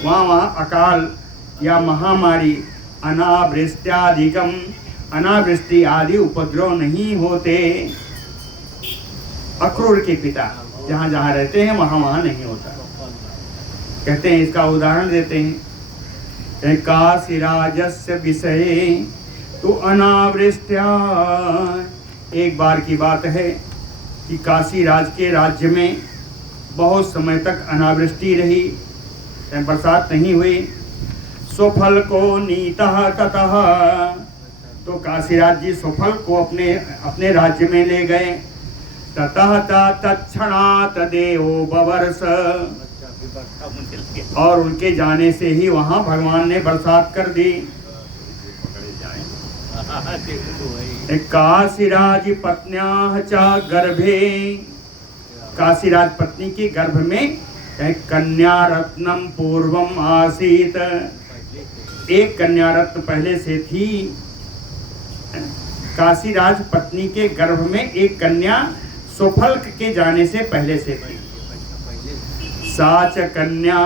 वहाँ वहाँ अकाल या महामारी, अनावृष्ट्यादिकम, अनावृष्टि आदि उपद्रव नहीं होते। अक्रूर के पिता जहाँ जहाँ रहते हैं वहाँ वहाँ नहीं होता। कहते हैं, इसका उदाहरण देते हैं, काशीराजस्य विषये तो अनावृष्ट्या। एक बार की बात है कि काशीराज के राज्य में बहुत समय तक अनावृष्टि रही, बरसात नहीं हुई। सुफल को नीतः ततः, तो काशीराज जी सुफल को अपने राज्य में ले गए। ततः तत्क्षणात् देवो बवर्ष, और उनके जाने से ही वहां भगवान ने बरसात कर दी। काशीराज पत्न्याः च गर्भे, काशीराज पत्नी के गर्भ में कन्या रत्नम पूर्वम आसीत, एक कन्या रत्न पहले से थी। काशीराज पत्नी के गर्भ में एक कन्या सुफल के जाने से पहले से थी। साच कन्या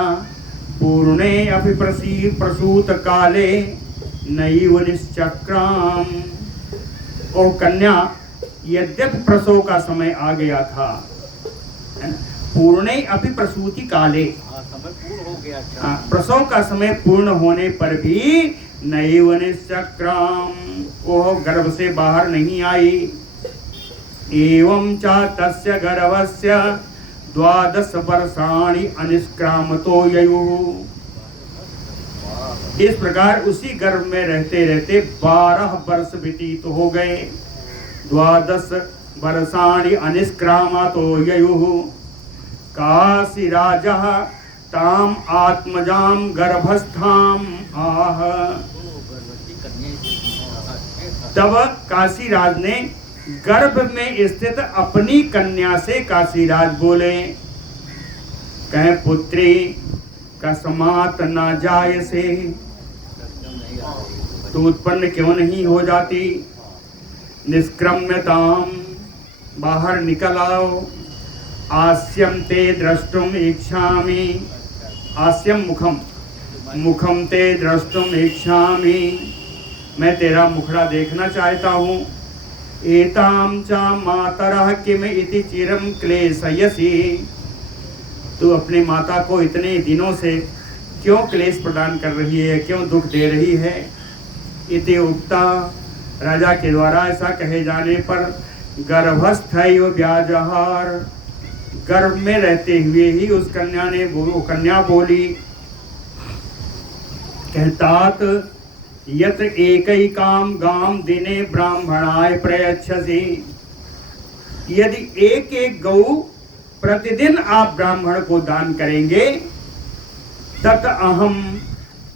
पूर्णे अपि प्रसूत काले नैव निश्चक्राम, ओ कन्या यद्यपि प्रसव का समय आ गया था, पूर्णे अपि प्रसूति काले, समय पूर्ण हो गया, प्रसव का समय पूर्ण होने पर भी नैव निश्चक्राम, वो गर्भ से बाहर नहीं आई। एवं च तस्य गर्भस्य 12 वर्षाणि अनिष्क्रामतो ययुः, इस प्रकार उसी गर्भ में रहते रहते 12 वर्ष व्यतीत हो गए। 12 वर्षाणि अनिष्क्रामतो ययुः, काशीराजः ताम आत्मजाम गर्भस्थाम आह, तब काशीराज ने गर्भ में स्थित अपनी कन्या से काशीराज बोले, कहे पुत्री कस्मात् न जायसे, तो उत्पन्न क्यों नहीं हो जाती। निष्क्रम्यताम, बाहर निकल आओ। आस्यम ते द्रष्टुम इच्छामि, आस्यम मुखम, मुखम ते द्रष्टुम इच्छामि, मैं तेरा मुखड़ा देखना चाहता हूँ। एताम च मातरः किम इति चिरम क्लेशयसि, तू अपने माता को इतने दिनों से क्यों क्लेश प्रदान कर रही है, क्यों दुख दे रही है। इति उक्ता, राजा के द्वारा ऐसा कहे जाने पर गर्भस्थैव व्याजहार, गर्भ में रहते हुए ही उस कन्या बोली, कहतात यत एकैकाम गाम दिने ब्राह्मणाय प्रयच्छसि, यदि एक एक गौ प्रतिदिन आप ब्राह्मण को दान करेंगे, तत अहम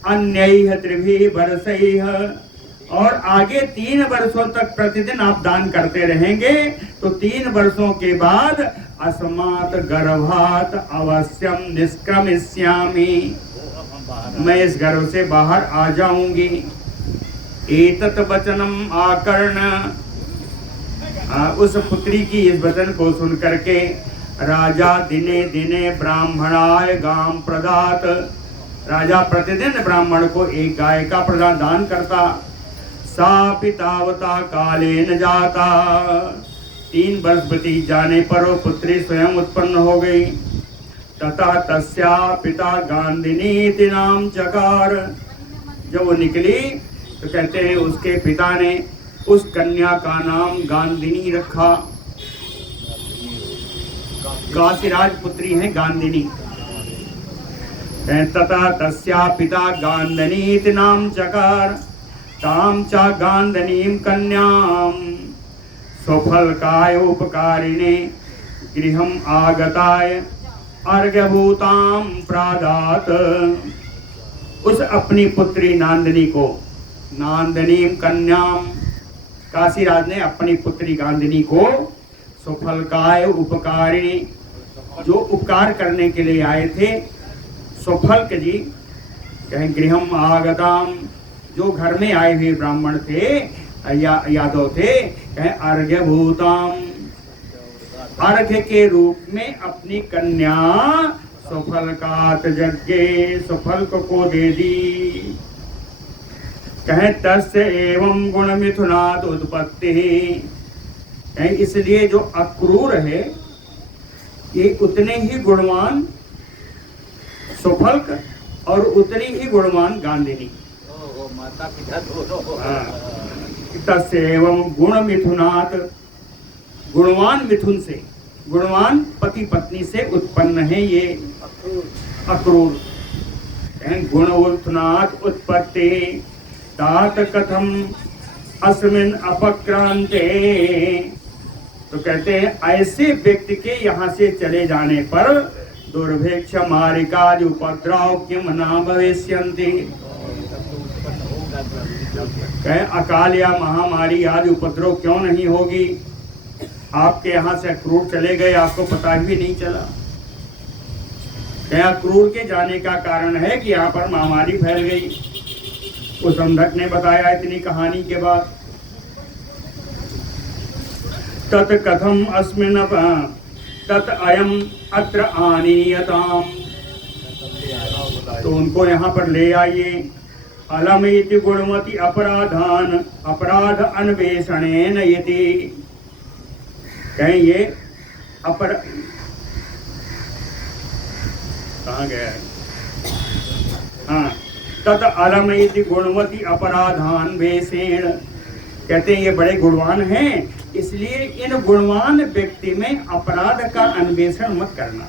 अन्यैः त्रिभिः वर्षैः, और आगे 3 वर्षों तक प्रतिदिन आप दान करते रहेंगे, तो 3 वर्षों के बाद अस्मात् गर्भात् अवश्यम निष्क्रमिष्यामि, मैं इस गर्भ से बाहर आ जाऊंगी। एतत् वचनम आकर्ण, उस पुत्री की इस वचन को सुन करके राजा दिने दिने ब्राह्मणाय गाम प्रदात, राजा प्रतिदिन ब्राह्मण को एक गाय का प्रदान दान करता। सा पितावता कालेन जाता, 3 वर्ष बीत जाने पर वो पुत्री स्वयं उत्पन्न हो गई। तथा तस्या पिता गांधिनी नाम चकार, जब वो निकली तो कहते हैं उसके पिता ने उस कन्या का नाम गांधिनी रखा। काशीराज पुत्री है गांधिनी। तथा तस्या पिता गांधनी नाम चकार, ताम च गांधनीम कन्याम स्वफलकाय उपकारिणे गृहम आगताय अर्घ्यभूताम प्रादात, उस अपनी पुत्री नांदनी को, नांदनीम कन्याम, काशीराज ने अपनी पुत्री गांधिनी को सुफलकाय उपकारिणी, जो उपकार करने के लिए आए थे, सुफल्क जी कहें गृहम आगताम, जो घर में आए हुए ब्राह्मण थे या यादव थे, कहें अर्घ्यभूताम, अर्घ्य के रूप में अपनी कन्या सुफलकात यज्ञे, सुफल्क को दे दी। कहें तस्य एवं गुण मिथुनात् उत्पत्ति, इसलिए जो अक्रूर है ये उतने ही गुणवान सुफल्क और उतनी ही गुणवान गांधिनी। ओहो, माता पिता दोनों। तस्यैवं गुण मिथुनात्, गुणवान मिथुन से, गुणवान पति पत्नी से उत्पन्न है ये अक्रूर। गुण मिथुनात् उत्पत्ति तात कथम अस्मिन् अपक्रांते। तो कहते हैं ऐसे व्यक्ति के यहाँ से चले जाने पर दुर्भिक्ष मारिकादि उपद्रव किम न भविष्यन्ति। कहे अकाल या महामारी आदि उपद्रव क्यों नहीं होगी। आपके यहाँ से अक्रूर चले गए, आपको पता भी नहीं चला। कहे अक्रूर के जाने का कारण है कि यहाँ पर महामारी फैल गई। उस अंधक ने बताया इतनी कहानी के बाद। तत् कथम अस्मिन् तत् अयम अत्र आनीयताम। तो उनको यहाँ पर ले आइए। अलम इति गुणवती अपराधान अपराध अन्वेषणेन इति। कहें ये कहाँ गया है? हाँ, तत् अलम इति गुणवती अपराधान वेषेण। कहते हैं ये बड़े गुणवान हैं, इसलिए इन गुणवान व्यक्ति में अपराध का अन्वेषण मत करना।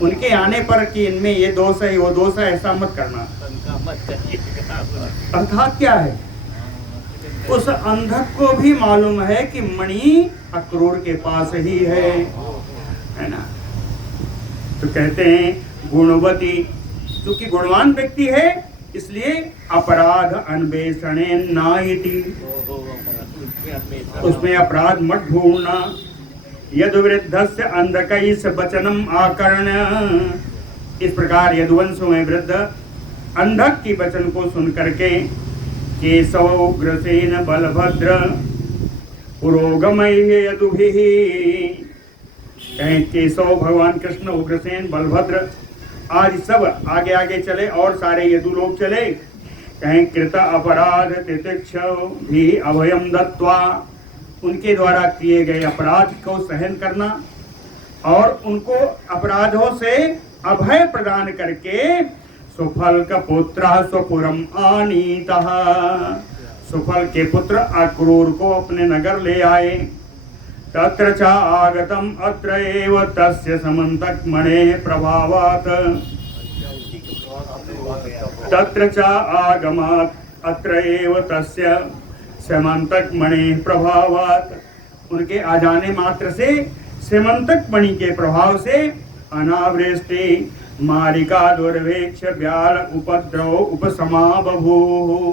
उनके आने पर कि इनमें ये दोष है वो दोष है ऐसा मत करना। अर्थात क्या है, उस अंधक को भी मालूम है कि मणि अक्रूर के पास ही है ना। तो कहते हैं गुणवती, क्योंकि गुणवान व्यक्ति है इसलिए अपराध अन्वेषणे नाइति। उसमें अपराध मत ढूंढना। यदु वृद्धस्य अंधकैः वचनम आकर्ण। इस प्रकार यदुवंशों में वृद्ध अंधक की वचन को सुन करके केशव उग्रसेन बलभद्र पुरोगमैः यदुभिः। कहें केशव भगवान कृष्ण, उग्रसेन, बलभद्र आज सब आगे आगे चले और सारे यदु लोग चले। कहें कृत अपराध तितिक्ष भी अभयम दत्वा। उनके द्वारा किए गए अपराध को सहन करना और उनको अपराधों से अभय प्रदान करके सुफल का पुत्र स्वपुरम आनीतः। सुफल के पुत्र अक्रूर को अपने नगर ले आए। तत्र च आगतम अत्र एव तस्य समन्तक मणेः प्रभावात्। तत्र च आगमात् अत्र एव तस्य समन्तक मणेः प्रभावात्। उनके आ जाने मात्र से समन्तक मणि के प्रभाव से अनावृष्टि मारिका दुर्भिक्ष व्याल उपद्रव उपशमा बभूव।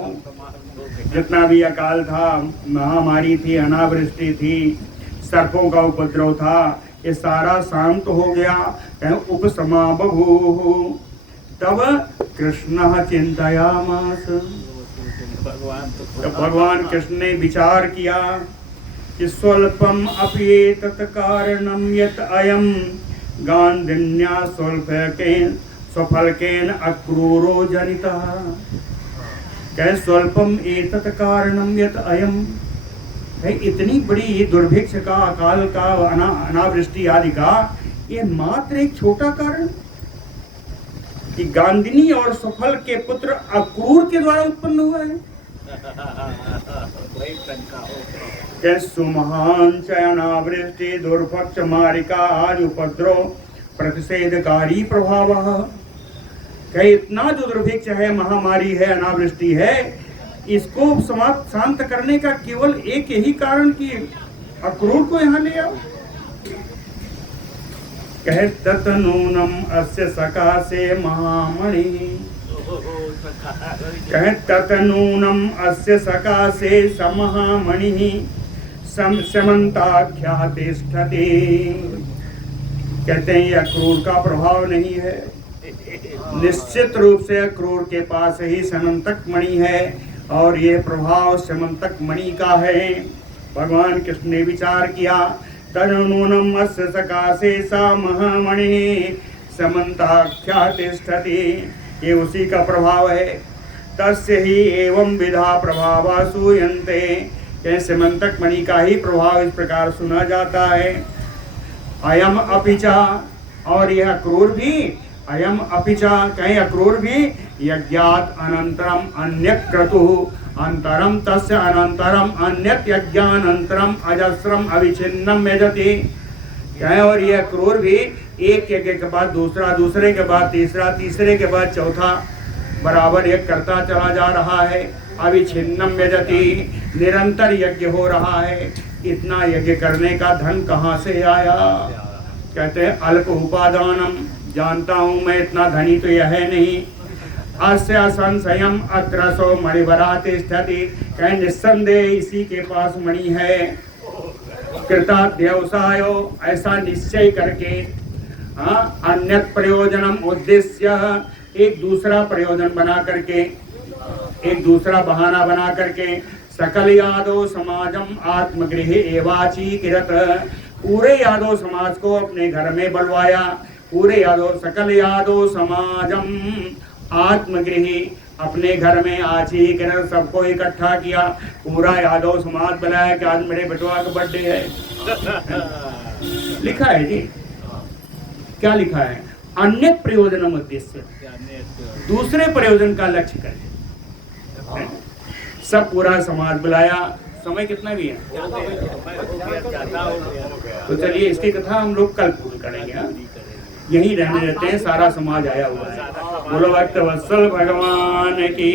जितना भी अकाल था, महामारी थी, अनावृष्टि थी, सर्पों का उपद्रव था, ये सारा शांत हो गया। उपशमा बभूव। तब कृष्ण चिंतयामास। तो भगवान कृष्ण ने विचार किया कि स्वल्पम अपि एतत् कारणम यत् अयम गांधिन्या स्वफलकेन अक्रूरो जनितः। कहे स्वल्पम एतत् कारणम यत् अयम। इतनी बड़ी दुर्भिक्ष का, अकाल का, अनावृष्टि आदि का ये मात्र एक छोटा कारण कि गांधिनी और सुफल के पुत्र अक्रूर के द्वारा उत्पन्न हुआ है। सुमहान च अनावृष्टि दुर्भक्ष मारिका आदि उपद्रव प्रतिषेधकारी प्रभाव। क्या इतना जो दुर्भिक्ष है, महामारी है, अनावृष्टि है, इसको समाप्त शांत करने का केवल एक यही कारण कि अक्रूर को यहाँ ले आओ। कहे ततनूनम अस्य सकाशे महामणि। कहे ततनूनम अस्य सकाशे समहामणि समन्ताख्यातिष्ठति। कहते हैं ये अक्रूर का प्रभाव नहीं है, निश्चित रूप से अक्रूर के पास ही समंतक मणि है और ये प्रभाव समंतक मणि का है। भगवान कृष्ण ने विचार किया तदनूनम अस्य सकाशे सा महामणि समन्ताख्यातिष्ठति। ये उसी का प्रभाव है। तस्य ही एवं विधा प्रभावा सूयन्ते। समंतक मणि का ही प्रभाव इस प्रकार सुना जाता है। अयम अपिचा, और यह क्रूर भी अयम अपि च कहीं अक्रूर भी यज्ञात अनंतरम अन्य क्रतु अंतरम तस्य अनंतरम अन्यत यज्ञानंतरम अजस्रम अविच्छिन्नम यजति। कहें और ये अक्रूर भी एक यज्ञ के बाद दूसरा, दूसरे के बाद तीसरा, तीसरे के बाद चौथा बराबर यज्ञ करता चला जा रहा है। अविच्छिन्नम यजति, निरंतर यज्ञ हो रहा है। इतना यज्ञ करने का धन कहाँ से आया? कहते हैं अल्प उपादानम, जानता हूँ मैं इतना धनी तो यह है नहीं। अस्य संशयम अत्रसो मणिवरा तिष्ठति, कहें निस्संदेह इसी के पास मणि है। कृताध्यवसायो, ऐसा निश्चय करके अन्यत प्रयोजनम उद्देश्य, एक दूसरा प्रयोजन बना करके, एक दूसरा बहाना बना करके सकल यादव समाजम आत्मगृह एवाची किरत, पूरे यादव समाज को अपने घर में बुलवाया। पूरे यादव, सकल यादव समाजम आत्मगृह, अपने घर में आची किरत, सबको इकट्ठा किया। पूरा यादव समाज बुलाया कि आज मेरे बेटवा का बर्थडे है। लिखा है जी, क्या लिखा है? अन्य प्रयोजन उद्देश्य, दूसरे प्रयोजन का लक्ष्य करें। सब पूरा समाज बुलाया। समय कितना भी है तो चलिए इसकी कथा हम लोग कल पूर्ण करेंगे। यहीं रहने देते हैं, सारा समाज आया हुआ है। बोलो भक्त वत्सल भगवान की।